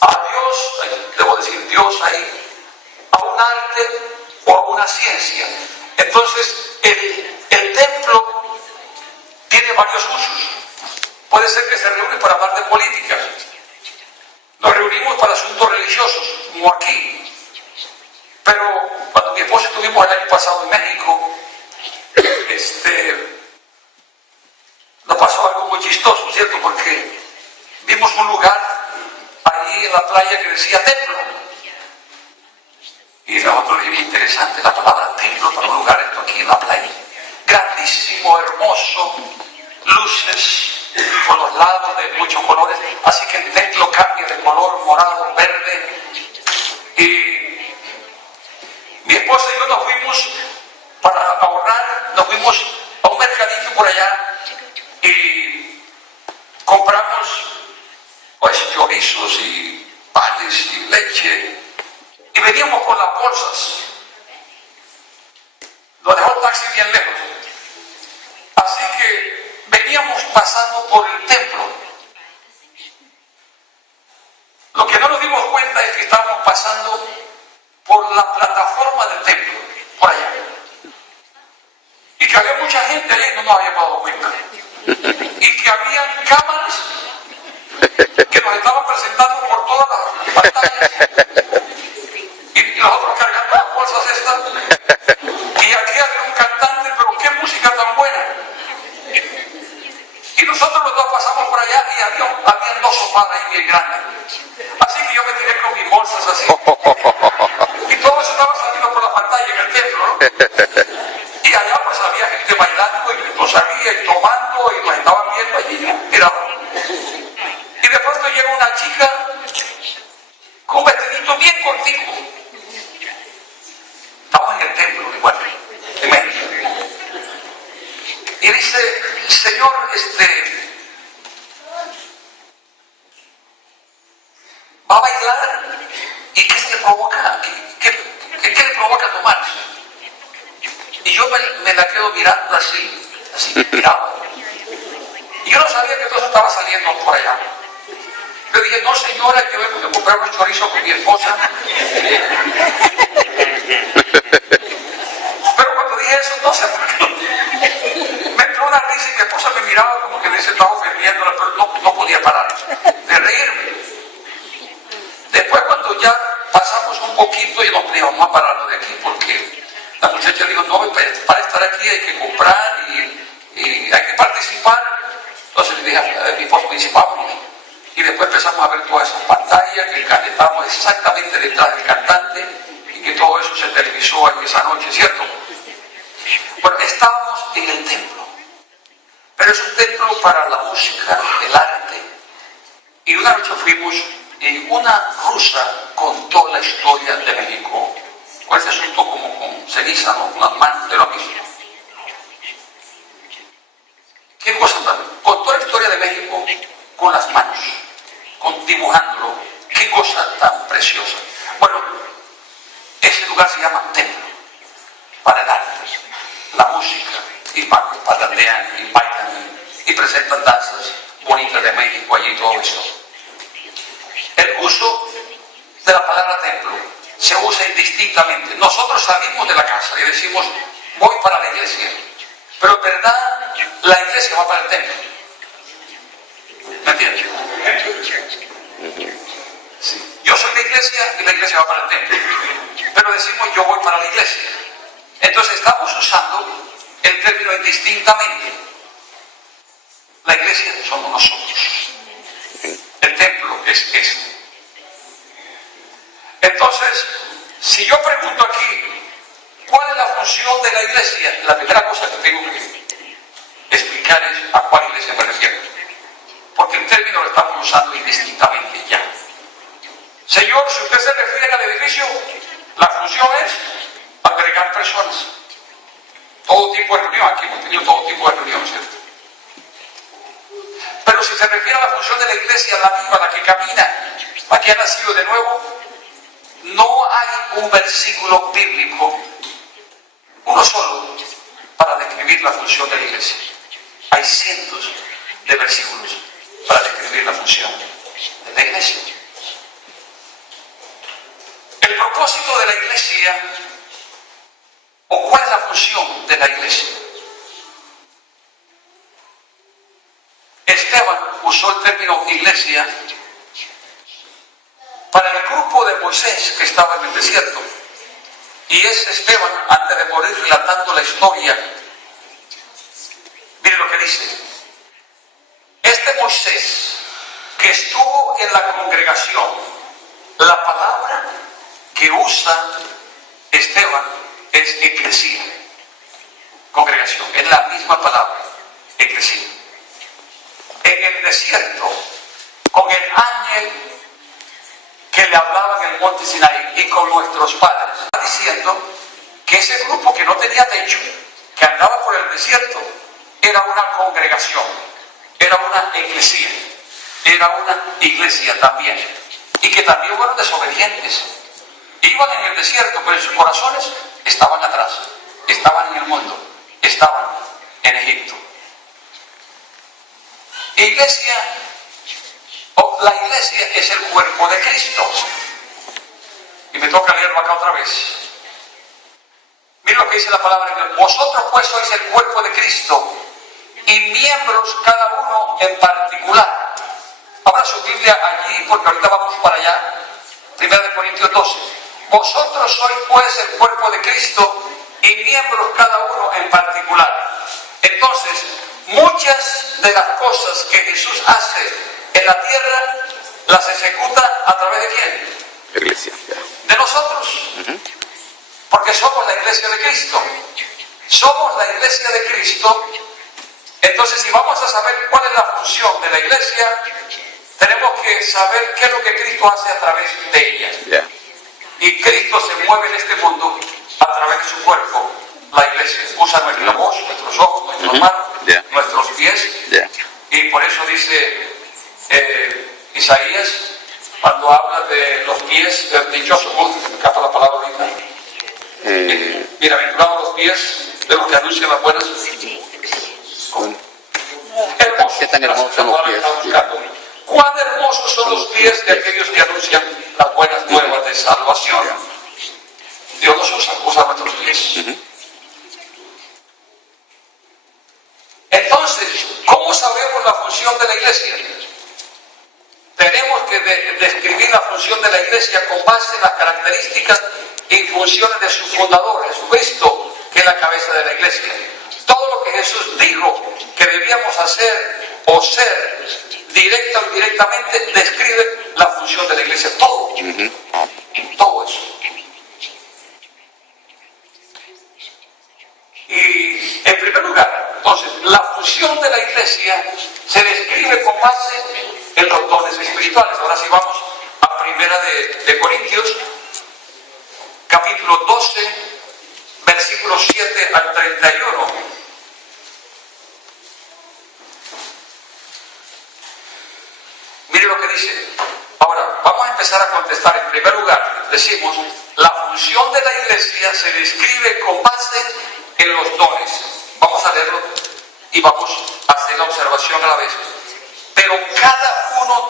a Dios, debo decir Dios ahí, a un arte o a una ciencia. Entonces, el templo tiene varios usos. Puede ser que se reúne para hablar de política. Nos reunimos para asuntos religiosos, como aquí. Pero cuando mi esposa estuvimos el año pasado en México, nos pasó algo muy chistoso, ¿cierto? Porque vimos un lugar ahí en la playa que decía templo. Y nosotros dijimos, interesante la palabra templo para un lugar, esto aquí en la playa. Grandísimo, hermoso, luces por los lados de muchos colores. Así que el templo cambia de color morado, verde. Y mi esposa y yo nos fuimos para ahorrar, nos fuimos a un mercadito por allá y compramos pues chorizos y panes y leche pasando por el templo. Lo que no nos dimos cuenta es que estábamos pasando por la plataforma del templo, por allá. Y que había mucha gente allí, no nos habíamos dado cuenta. Y que habían cámaras que nos estaban presentando por todas las pantallas. Y nosotros cargando las bolsas estas. Y aquí había un cantante, pero qué música tan buena. Y nosotros los dos pasamos por allá y habían dos sofás ahí bien grandes. Así que yo me tiré con mis bolsas así. Y todo eso estaba saliendo por la pantalla en el templo, ¿no? Y allá pues había gente bailando y nos salía y tomando y nos estaban viendo allí, miraban. Y de pronto llega una chica con un vestidito bien cortito. Estamos en el templo igual, en México. Y dice, Señor, va a bailar. ¿Y qué se le provoca? ¿Qué le provoca tomar? Y yo me la quedo mirando así miraba. Y yo no sabía que todo eso estaba saliendo por allá. Yo dije, no señora, que vengo a comprar unos chorizos con mi esposa. Pero cuando dije eso, no sé por qué. Me entró una risa y mi esposa me miraba como que se estaba ofendiéndola, pero no podía parar de reírme. Después cuando ya pasamos un poquito y nos dijimos, vamos a pararnos de aquí porque la muchacha dijo, no, para estar aquí hay que comprar y hay que participar. Entonces le dije a mi esposo, me dice, vámonos. Y después empezamos a ver todas esas pantallas, que estábamos exactamente detrás del cantante y que todo eso se televisó ahí esa noche, ¿cierto? Bueno, estábamos en el templo, pero es un templo para la música, el arte. Y una noche fuimos y una rusa contó la historia de México, con este asunto como con ceniza, ¿no? Unas manos de lo mismo. ¿Qué cosa también? Contó la historia de México con las manos, dibujándolo. Qué cosa tan preciosa. Bueno, ese lugar se llama templo, para el arte, la música, y patandean y bailan y presentan danzas bonitas de México allí y todo eso. El uso de la palabra templo se usa indistintamente. Nosotros salimos de la casa y decimos, voy para la iglesia, pero en verdad la iglesia va para el templo. ¿Me entiendes? Sí. Yo soy de iglesia y la iglesia va para el templo, pero decimos, yo voy para la iglesia. Entonces estamos usando el término indistintamente. La iglesia somos nosotros. El templo es este. Entonces, si yo pregunto aquí, ¿cuál es la función de la iglesia? La primera cosa que tengo que explicar es a cuál iglesia me refiero. Porque el término lo estamos usando indistintamente ya. Señor, si usted se refiere al edificio, la función es agregar personas. Todo tipo de reunión, aquí hemos tenido todo tipo de reuniones, ¿cierto? Pero si se refiere a la función de la iglesia, la viva, la que camina, la que ha nacido de nuevo, no hay un versículo bíblico, uno solo, para describir la función de la iglesia. Hay cientos de versículos para describir la función de la iglesia. El propósito de la iglesia, o cuál es la función de la iglesia. Esteban usó el término iglesia para el grupo de Moisés que estaba en el desierto. Y es Esteban, antes de morir, relatando la historia. Mire lo que dice. Este Moisés, que estuvo en la congregación, la palabra que usa Esteban es eclesía. Congregación, es la misma palabra, eclesía. En el desierto, con el ángel que le hablaba en el monte Sinaí y con nuestros padres, está diciendo que ese grupo que no tenía techo, que andaba por el desierto, era una congregación, era una eclesía, era una iglesia también, y que también fueron desobedientes. Iban en el desierto, pero en sus corazones estaban atrás, estaban en el mundo, estaban en Egipto. Iglesia, o la iglesia es el cuerpo de Cristo. Y me toca leerlo acá otra vez. Miren lo que dice la palabra de Dios. Vosotros pues sois el cuerpo de Cristo y miembros cada uno en particular. Abra su Biblia allí porque ahorita vamos para allá. 1 Corintios 12. Vosotros sois pues el cuerpo de Cristo y miembros cada uno en particular. Entonces, muchas de las cosas que Jesús hace en la tierra las ejecuta a través de ¿quién? La iglesia. Ya. De nosotros. Porque somos la iglesia de Cristo. Somos la iglesia de Cristo. Entonces, si vamos a saber cuál es la función de la iglesia, tenemos que saber qué es lo que Cristo hace a través de ella. Ya. Y Cristo se mueve en este mundo a través de su cuerpo, la iglesia. Usa nuestra voz, nuestros ojos, nuestras manos, nuestros pies. Y por eso dice Isaías, cuando habla de los pies, dichosos, capa la palabra ahorita. Bienaventurados los pies de los que anuncian las buenas. Hermosos. ¿Qué tan hermosos son los pies? Cuán hermosos son los pies de aquellos que anuncian las buenas nuevas de salvación. Dios los usa nuestros pies. Entonces, ¿cómo sabemos la función de la iglesia? Tenemos que describir la función de la iglesia con base en las características y funciones de su fundador, Jesucristo, que es la cabeza de la iglesia. Todo lo que Jesús dijo que debíamos hacer o ser, directa o indirectamente, describe la función de la iglesia. Todo. Todo eso. Y en primer lugar, entonces, la función de la iglesia se describe con base en los dones espirituales. Ahora sí vamos a Primera de Corintios, capítulo 12, versículos 7 al 31. Mire lo que dice. Ahora, vamos a empezar a contestar. En primer lugar, decimos, la función de la iglesia se describe con base en los dones. Vamos a leerlo y vamos a hacer la observación a la vez. Pero a cada uno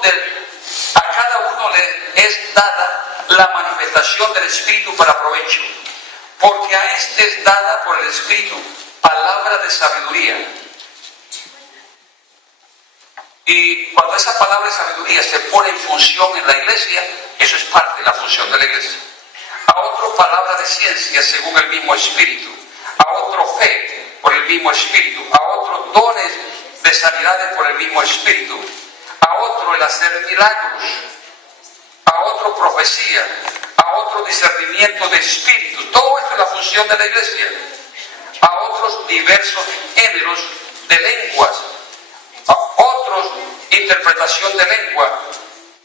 le es dada la manifestación del Espíritu para provecho. Porque a este es dada por el Espíritu palabra de sabiduría. Y cuando esa palabra de sabiduría se pone en función en la iglesia, eso es parte de la función de la iglesia. A otro palabra de ciencia según el mismo Espíritu. A otro fe por el mismo Espíritu. A otros dones de sanidades por el mismo Espíritu. A otro el hacer milagros. A otro profecía. A otro discernimiento de espíritu. Todo esto es la función de la iglesia. A otros diversos géneros de lenguas. A otros interpretación de lengua.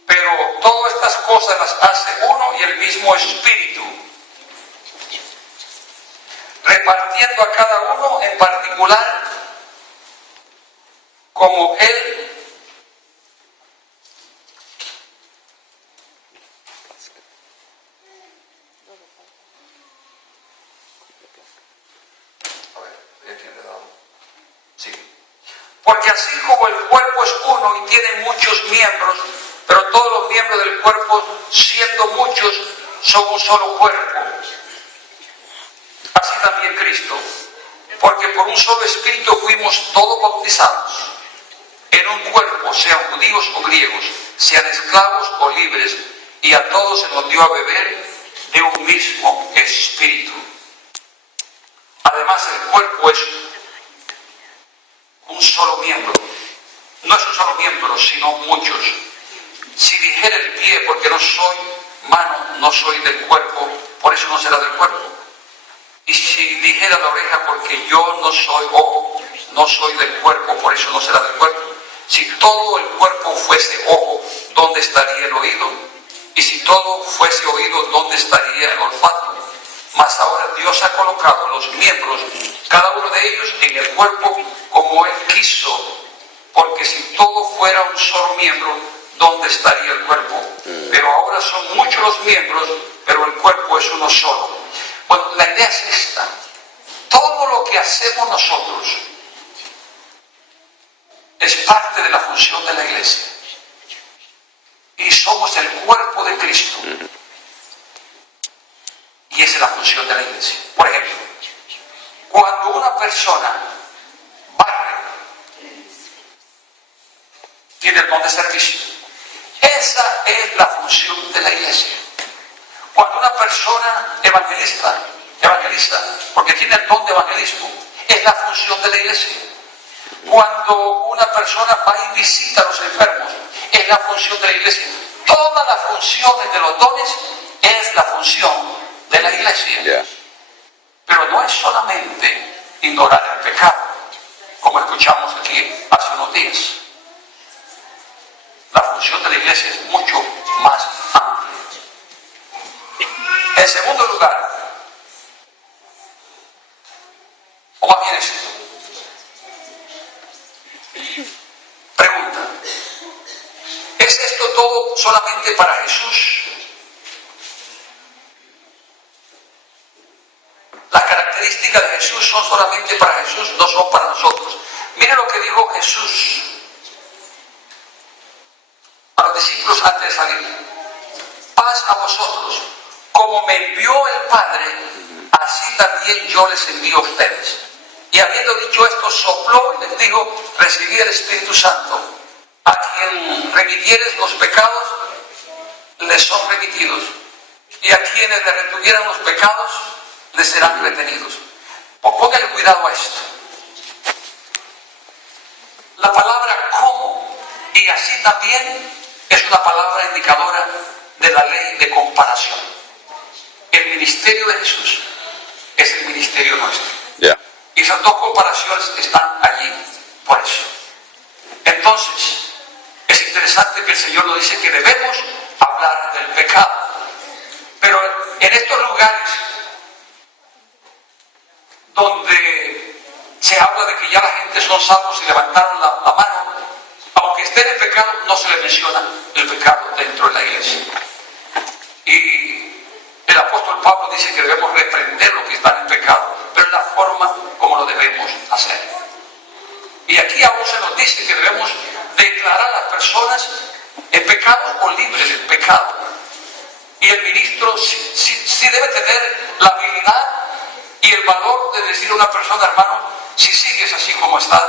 Pero todas estas cosas las hace uno y el mismo Espíritu, repartiendo a cada uno en particular como Él porque así como el cuerpo es uno y tiene muchos miembros, pero todos los miembros del cuerpo, siendo muchos, son un solo cuerpo. Así también Cristo, porque por un solo Espíritu fuimos todos bautizados en un cuerpo, sean judíos o griegos, sean esclavos o libres, y a todos se nos dio a beber de un mismo Espíritu. Además, el cuerpo es un solo miembro. No es un solo miembro, sino muchos. Si dijera el pie, porque no soy mano, no soy del cuerpo, por eso no será del cuerpo. Y si dijera la oreja, porque yo no soy ojo, no soy del cuerpo, por eso no será del cuerpo. Si todo el cuerpo fuese ojo, ¿dónde estaría el oído? Y si todo fuese oído, ¿dónde estaría el olfato? Mas ahora Dios ha colocado los miembros, cada uno de ellos, en el cuerpo como Él quiso. Porque si todo fuera un solo miembro, ¿dónde estaría el cuerpo? Pero ahora son muchos los miembros, pero el cuerpo es uno solo. Bueno, la idea es esta. Todo lo que hacemos nosotros es parte de la función de la iglesia. Y somos el cuerpo de Cristo. Y esa es la función de la iglesia. Por ejemplo, cuando una persona barre, tiene el don de servicio. Esa es la función de la iglesia. Cuando una persona evangeliza, porque tiene el don de evangelismo, es la función de la iglesia. Cuando una persona va y visita a los enfermos, es la función de la iglesia. Todas las funciones de los dones es la función de la iglesia. Yeah. Pero no es solamente ignorar el pecado, como escuchamos aquí hace unos días. La función de la iglesia es mucho más amplia. En segundo lugar, o más bien esto, pregunta, ¿es esto todo solamente para Jesús? Las características de Jesús son solamente para Jesús, no son para nosotros. Mire lo que dijo Jesús a los discípulos antes de salir. Paz a vosotros. Como me envió el Padre, así también yo les envío a ustedes. Y habiendo dicho esto, sopló y les dijo, recibid el Espíritu Santo. A quien remitieres los pecados, les son remitidos. Y a quienes le retuvieran los pecados, les serán retenidos. Póngale cuidado a esto. La palabra como y así también es una palabra indicadora de la ley de comparación. El ministerio de Jesús es el ministerio nuestro. Yeah. Y esas dos comparaciones están allí por eso. Entonces, es interesante que el Señor nos dice que debemos hablar del pecado. Pero en estos lugares donde se habla de que ya la gente son salvos y levantaron la mano, aunque esté en el pecado, no se le menciona el pecado dentro de la iglesia. Y el apóstol Pablo dice que debemos reprender lo que está en el pecado, pero es la forma como lo debemos hacer. Y aquí aún se nos dice que debemos declarar a las personas en pecado o libres del pecado. Y el ministro sí debe tener la habilidad y el valor de decir a una persona, hermano, si sigues así como estás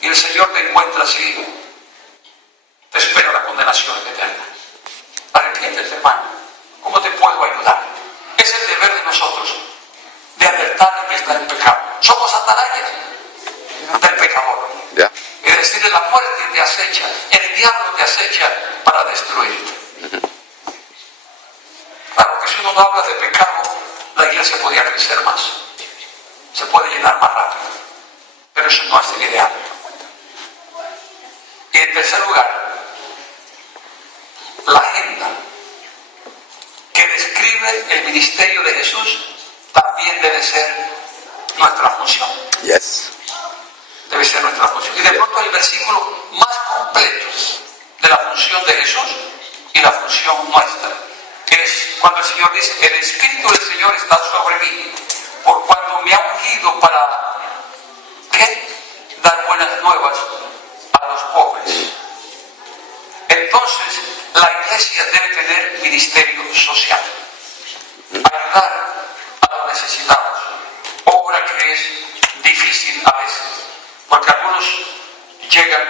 y el Señor te encuentra así, te espera la condenación eterna. Arrepiéntete, hermano. ¿Cómo te puedo ayudar? Es el deber de nosotros de alertar que está en pecado. Somos atalayas del pecador. Yeah. Es decir, la muerte te acecha, el diablo te acecha para destruirte. Claro que si uno no habla de pecado, la iglesia podría crecer más. Se puede llenar más rápido. Pero eso no es el ideal. Y en tercer lugar, la agenda que describe el ministerio de Jesús también debe ser nuestra función. Yes. Debe ser nuestra función. Y de pronto el versículo más completo de la función de Jesús y la función nuestra, que es cuando el Señor dice, el Espíritu del Señor está sobre mí, por cuanto me ha ungido para, ¿qué? Dar buenas nuevas a los pobres. Entonces, la iglesia debe tener ministerio social, ayudar a los necesitados, obra que es difícil a veces, porque algunos llegan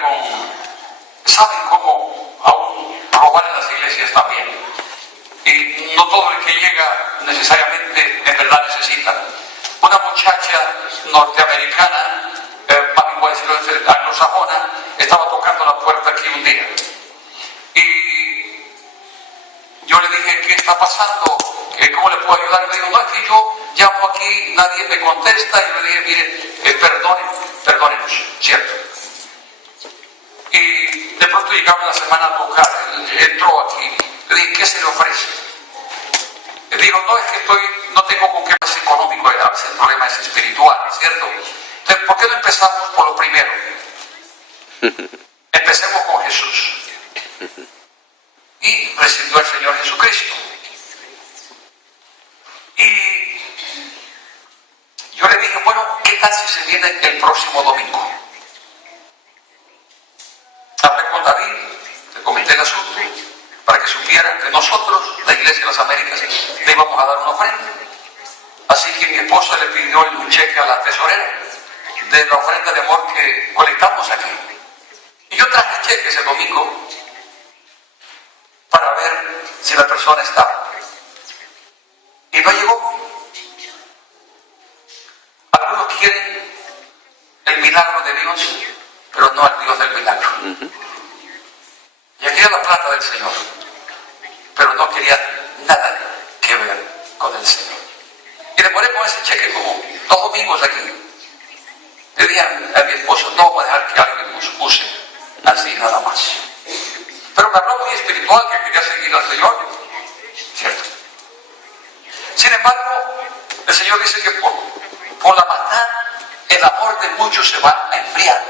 saben cómo aún robar en las iglesias también, y no todo el que llega necesariamente en verdad necesita. Una muchacha norteamericana, más bien voy a decirlo anglosajona, estaba tocando la puerta aquí un día. Y yo le dije, ¿qué está pasando? ¿Cómo le puedo ayudar? Y me dijo, no, es que yo llamo aquí, nadie me contesta. Y yo le dije, mire, perdónenos, ¿cierto? Y de pronto llegaba la semana a tocar, entró aquí. Le dije, ¿qué se le ofrece? Le digo, no, es que no tengo con qué más económico, a veces el problema es espiritual, ¿cierto? Entonces, ¿por qué no empezamos por lo primero? Empecemos con Jesús. Y recibió al Señor Jesucristo. Y yo le dije, bueno, ¿qué tal si se viene el próximo domingo? que nosotros, la Iglesia de las Américas, le íbamos a dar una ofrenda. Así que mi esposa le pidió un cheque a la tesorera de la ofrenda de amor que colectamos aquí. Y yo traje el cheque ese domingo para ver si la persona estaba. Y no llegó. Algunos quieren el milagro de Dios, pero no al Dios del milagro. Y aquí era la plata del Señor, pero no quería nada que ver con el Señor. Y demoré con ese cheque como 2 domingos aquí. Le dije a mi esposo, no voy a dejar que alguien nos use así nada más. Pero me habló muy espiritual, que quería seguir al Señor, ¿cierto? Sin embargo, el Señor dice que por la maldad el amor de muchos se va a enfriar.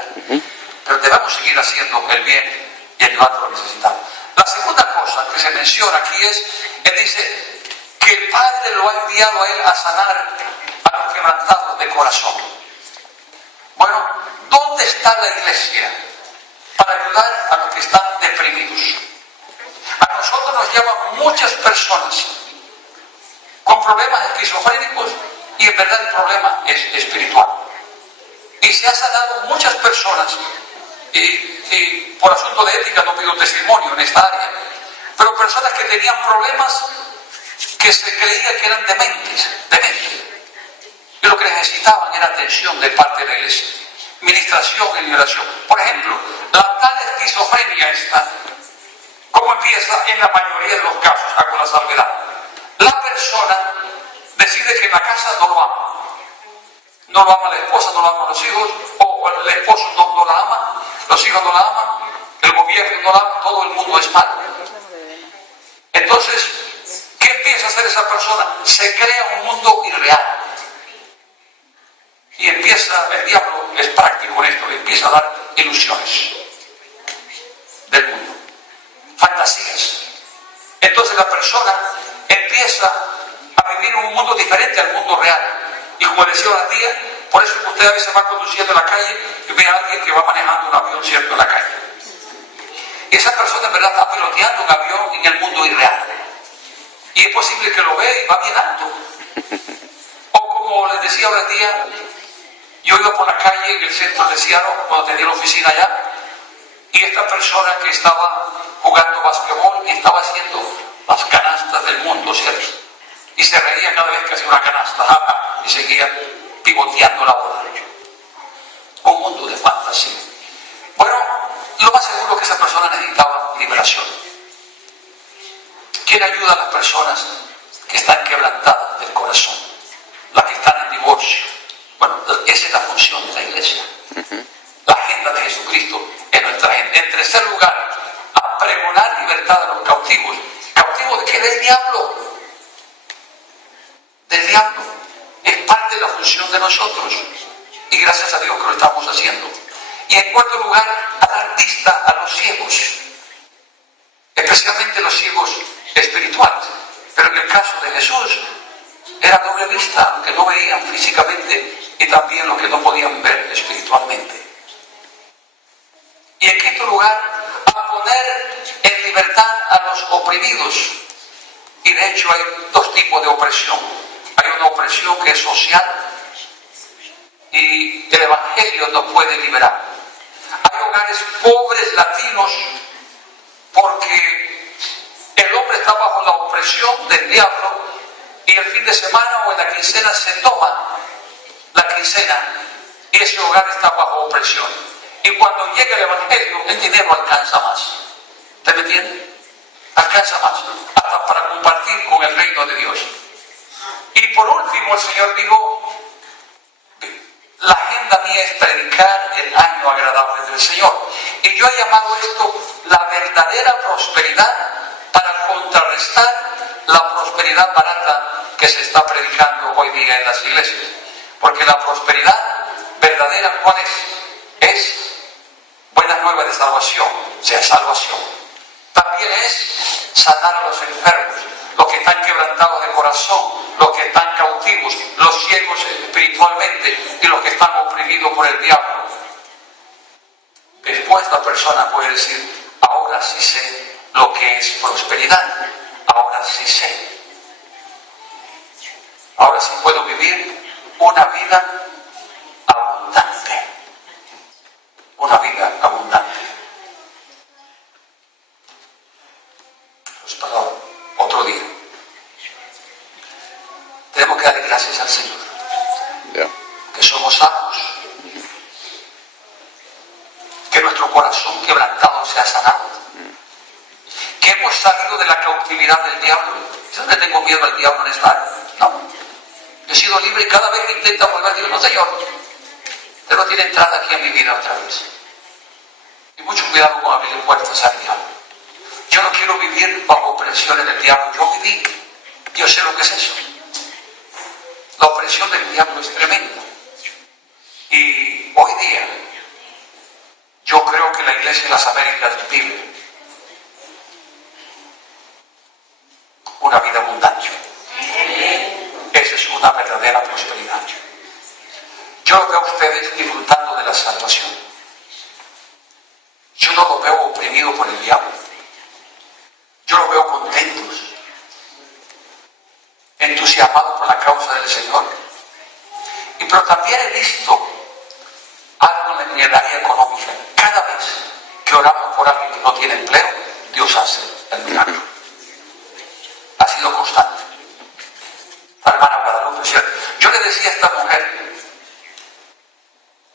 Pero debemos seguir haciendo el bien y ayudando a los necesitados. La segunda cosa que se menciona aquí es, él dice que el Padre lo ha enviado a él a sanar a los quebrantados de corazón. Bueno, ¿dónde está la iglesia para ayudar a los que están deprimidos? A nosotros nos llaman muchas personas con problemas esquizofrénicos y en verdad el problema es espiritual. Y se ha sanado muchas personas y por asunto de ética no pido testimonio en esta área, pero personas que tenían problemas que se creía que eran dementes, y lo que necesitaban era atención de parte de la iglesia, ministración y liberación. Por ejemplo, la tal esquizofrenia esta, ¿cómo empieza en la mayoría de los casos? Hago la salvedad. La persona decide que en la casa no lo ama. No lo ama la esposa, no lo aman los hijos, o el esposo no la ama, los hijos no la aman, el gobierno no la ama, todo el mundo es malo. Entonces, ¿qué empieza a hacer esa persona? Se crea un mundo irreal. Y empieza, el diablo es práctico en esto, le empieza a dar ilusiones del mundo, fantasías. Entonces la persona empieza a vivir en un mundo diferente al mundo real. Y como decía la tía, por eso usted a veces va conduciendo en la calle y ve a alguien que va manejando un avión, ¿cierto?, en la calle. Y esa persona en verdad está piloteando un avión en el mundo irreal. Y es posible que lo vea y va bien alto. O como les decía la tía, yo iba por la calle en el centro de Seattle cuando tenía la oficina allá, y esta persona que estaba jugando basquetbol y estaba haciendo las canastas del mundo, ¿cierto? Y se reía cada vez que hacía una canasta, y seguía pivoteando la bola. Un mundo de fantasía. Bueno, lo más seguro es que esa persona necesitaba liberación. ¿Quién ayuda a las personas que están quebrantadas del corazón? Las que están en divorcio. Bueno, esa es la función de la iglesia. La agenda de Jesucristo es nuestra agenda. En tercer lugar, a pregonar libertad a los cautivos. ¿Cautivos de qué? Del diablo. Del diablo. Es parte de la función de nosotros. Y gracias a Dios que lo estamos haciendo. Y en cuarto lugar, a dar vista a los ciegos. Especialmente los ciegos espirituales. Pero en el caso de Jesús, era doble vista, aunque no veían físicamente, y también los que no podían ver espiritualmente. Y en quinto lugar, a poner en libertad a los oprimidos. Y de hecho hay 2 tipos de opresión. Hay una opresión que es social, y el Evangelio nos puede liberar. Hay hogares pobres latinos porque el hombre está bajo la opresión del diablo, y el fin de semana o en la quincena se toma la quincena y ese hogar está bajo opresión. Y cuando llega el Evangelio, el dinero alcanza más. ¿Usted me entiende? Alcanza más, hasta para compartir con el reino de Dios. Y por último, el Señor dijo, la agenda mía es predicar el año agradable del Señor. Y yo he llamado esto la verdadera prosperidad, para contrarrestar la prosperidad barata que se está predicando hoy día en las iglesias. Porque la prosperidad verdadera, ¿cuál es? Es buena nueva de salvación, o sea, salvación. También es sanar a los enfermos, los que están quebrantados de corazón, los que están cautivos, los ciegos espiritualmente y los que están oprimidos por el diablo. Después la persona puede decir, ahora sí sé lo que es prosperidad. sí sé. Ahora sí puedo vivir una vida abundante. Una vida abundante. Pues para otro día. Tenemos que darle gracias al Señor. Ya. Que somos sanos. Que nuestro corazón quebrantado sea sanado. Que hemos salido de la cautividad del diablo. Yo no le tengo miedo al diablo en esta área. No. Yo he sido libre y cada vez que intenta volver, digo, no, Señor, usted no tiene entrada aquí en mi vida otra vez. Y mucho cuidado con abrir puertas al diablo. Yo no quiero vivir bajo presiones del diablo. Yo viví. Yo sé lo que es eso. La opresión del diablo es tremenda. Y hoy día, yo creo que la Iglesia de las Américas vive una vida abundante. Esa es una verdadera prosperidad. Yo los veo a ustedes disfrutando de la salvación. Yo no los veo oprimidos por el diablo. Yo los veo contentos, entusiasmados por la causa del Señor. Pero también he visto algo en el área económica. Cada vez que oramos por alguien que no tiene empleo, Dios hace el milagro. Ha sido constante. La hermana Guadalupe, ¿cierto? Yo le decía a esta mujer,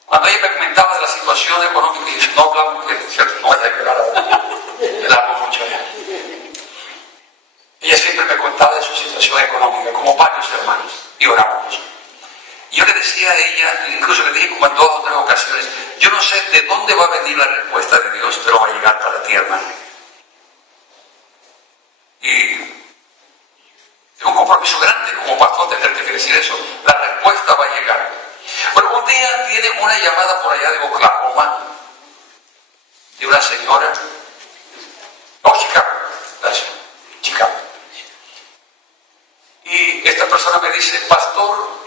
cuando ella me comentaba de la situación económica, y dice, no hablamos de cierto, no hay que hablar ahora, le damos mucho ya. Ella siempre me contaba de su situación económica, como varios hermanos, y orábamos. Y yo le decía a ella, incluso le dije como en 2 o 3 ocasiones, yo no sé de dónde va a venir la respuesta de Dios, pero va a llegar para ti, hermano. Y tengo un compromiso grande como pastor tenerte que decir eso. La respuesta va a llegar. Bueno, un día tiene una llamada por allá de Oklahoma de una señora, Chicago, gracias, Chicago. Y esta persona me dice, pastor,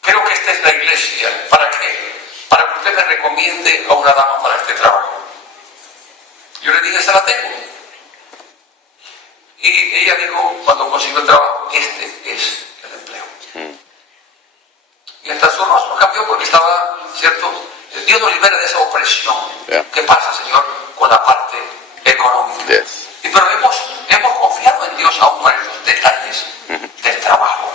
creo que esta es la iglesia. ¿Para qué? Para que usted me recomiende a una dama para este trabajo. Yo le dije, esa la tengo. Y ella dijo, cuando consiguió el trabajo, este es el empleo. Y hasta su rostro cambió porque estaba, ¿cierto? Dios nos libera de esa opresión. ¿Qué pasa, Señor, con la parte económica? Y pero hemos confiado en Dios aún por estos detalles del trabajo.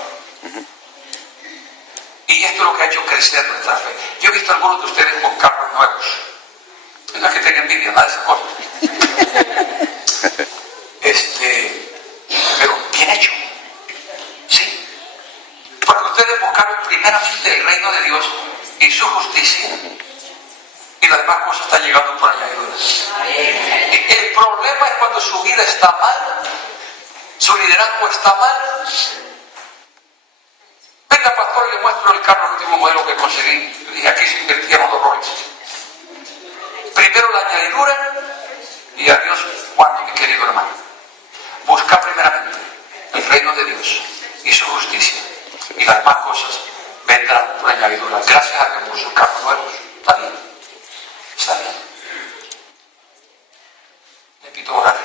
Y esto es lo que ha hecho crecer nuestra fe. Yo he visto a algunos de ustedes con carros nuevos. No es que tenga envidia, nada de esas cosas. Pero bien hecho. Sí. Porque ustedes buscaron primeramente el reino de Dios y su justicia. Y las demás cosas están llegando por añadidura. El problema es cuando su vida está mal, su liderazgo está mal. Venga, pastor, le muestro el carro, el último modelo que conseguí. Le dije, aquí se invirtieron los roles. Primero la añadidura y a Dios cuando, mi querido hermano. Busca primeramente el reino de Dios y su justicia. Y las demás cosas vendrán por añadidura. Gracias a Dios por sus carros nuevos. Está bien. Está bien. Le pido orar.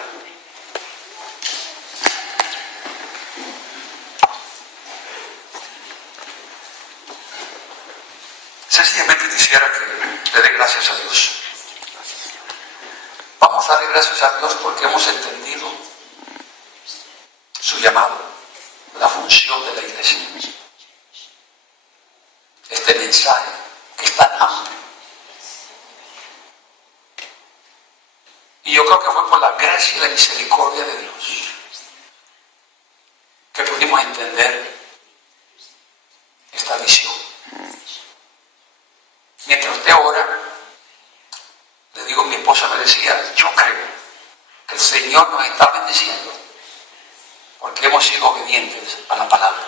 Sencillamente quisiera que le dé gracias a Dios. Vamos a darle gracias a Dios porque hemos entendido su llamado, la función de la iglesia. Este mensaje que es tan amplio. Y yo creo que fue por la gracia y la misericordia de Dios que pudimos entender esta visión. Mientras usted ora, le digo, mi esposa me decía, yo creo que el Señor nos está bendiciendo porque hemos sido obedientes a la palabra.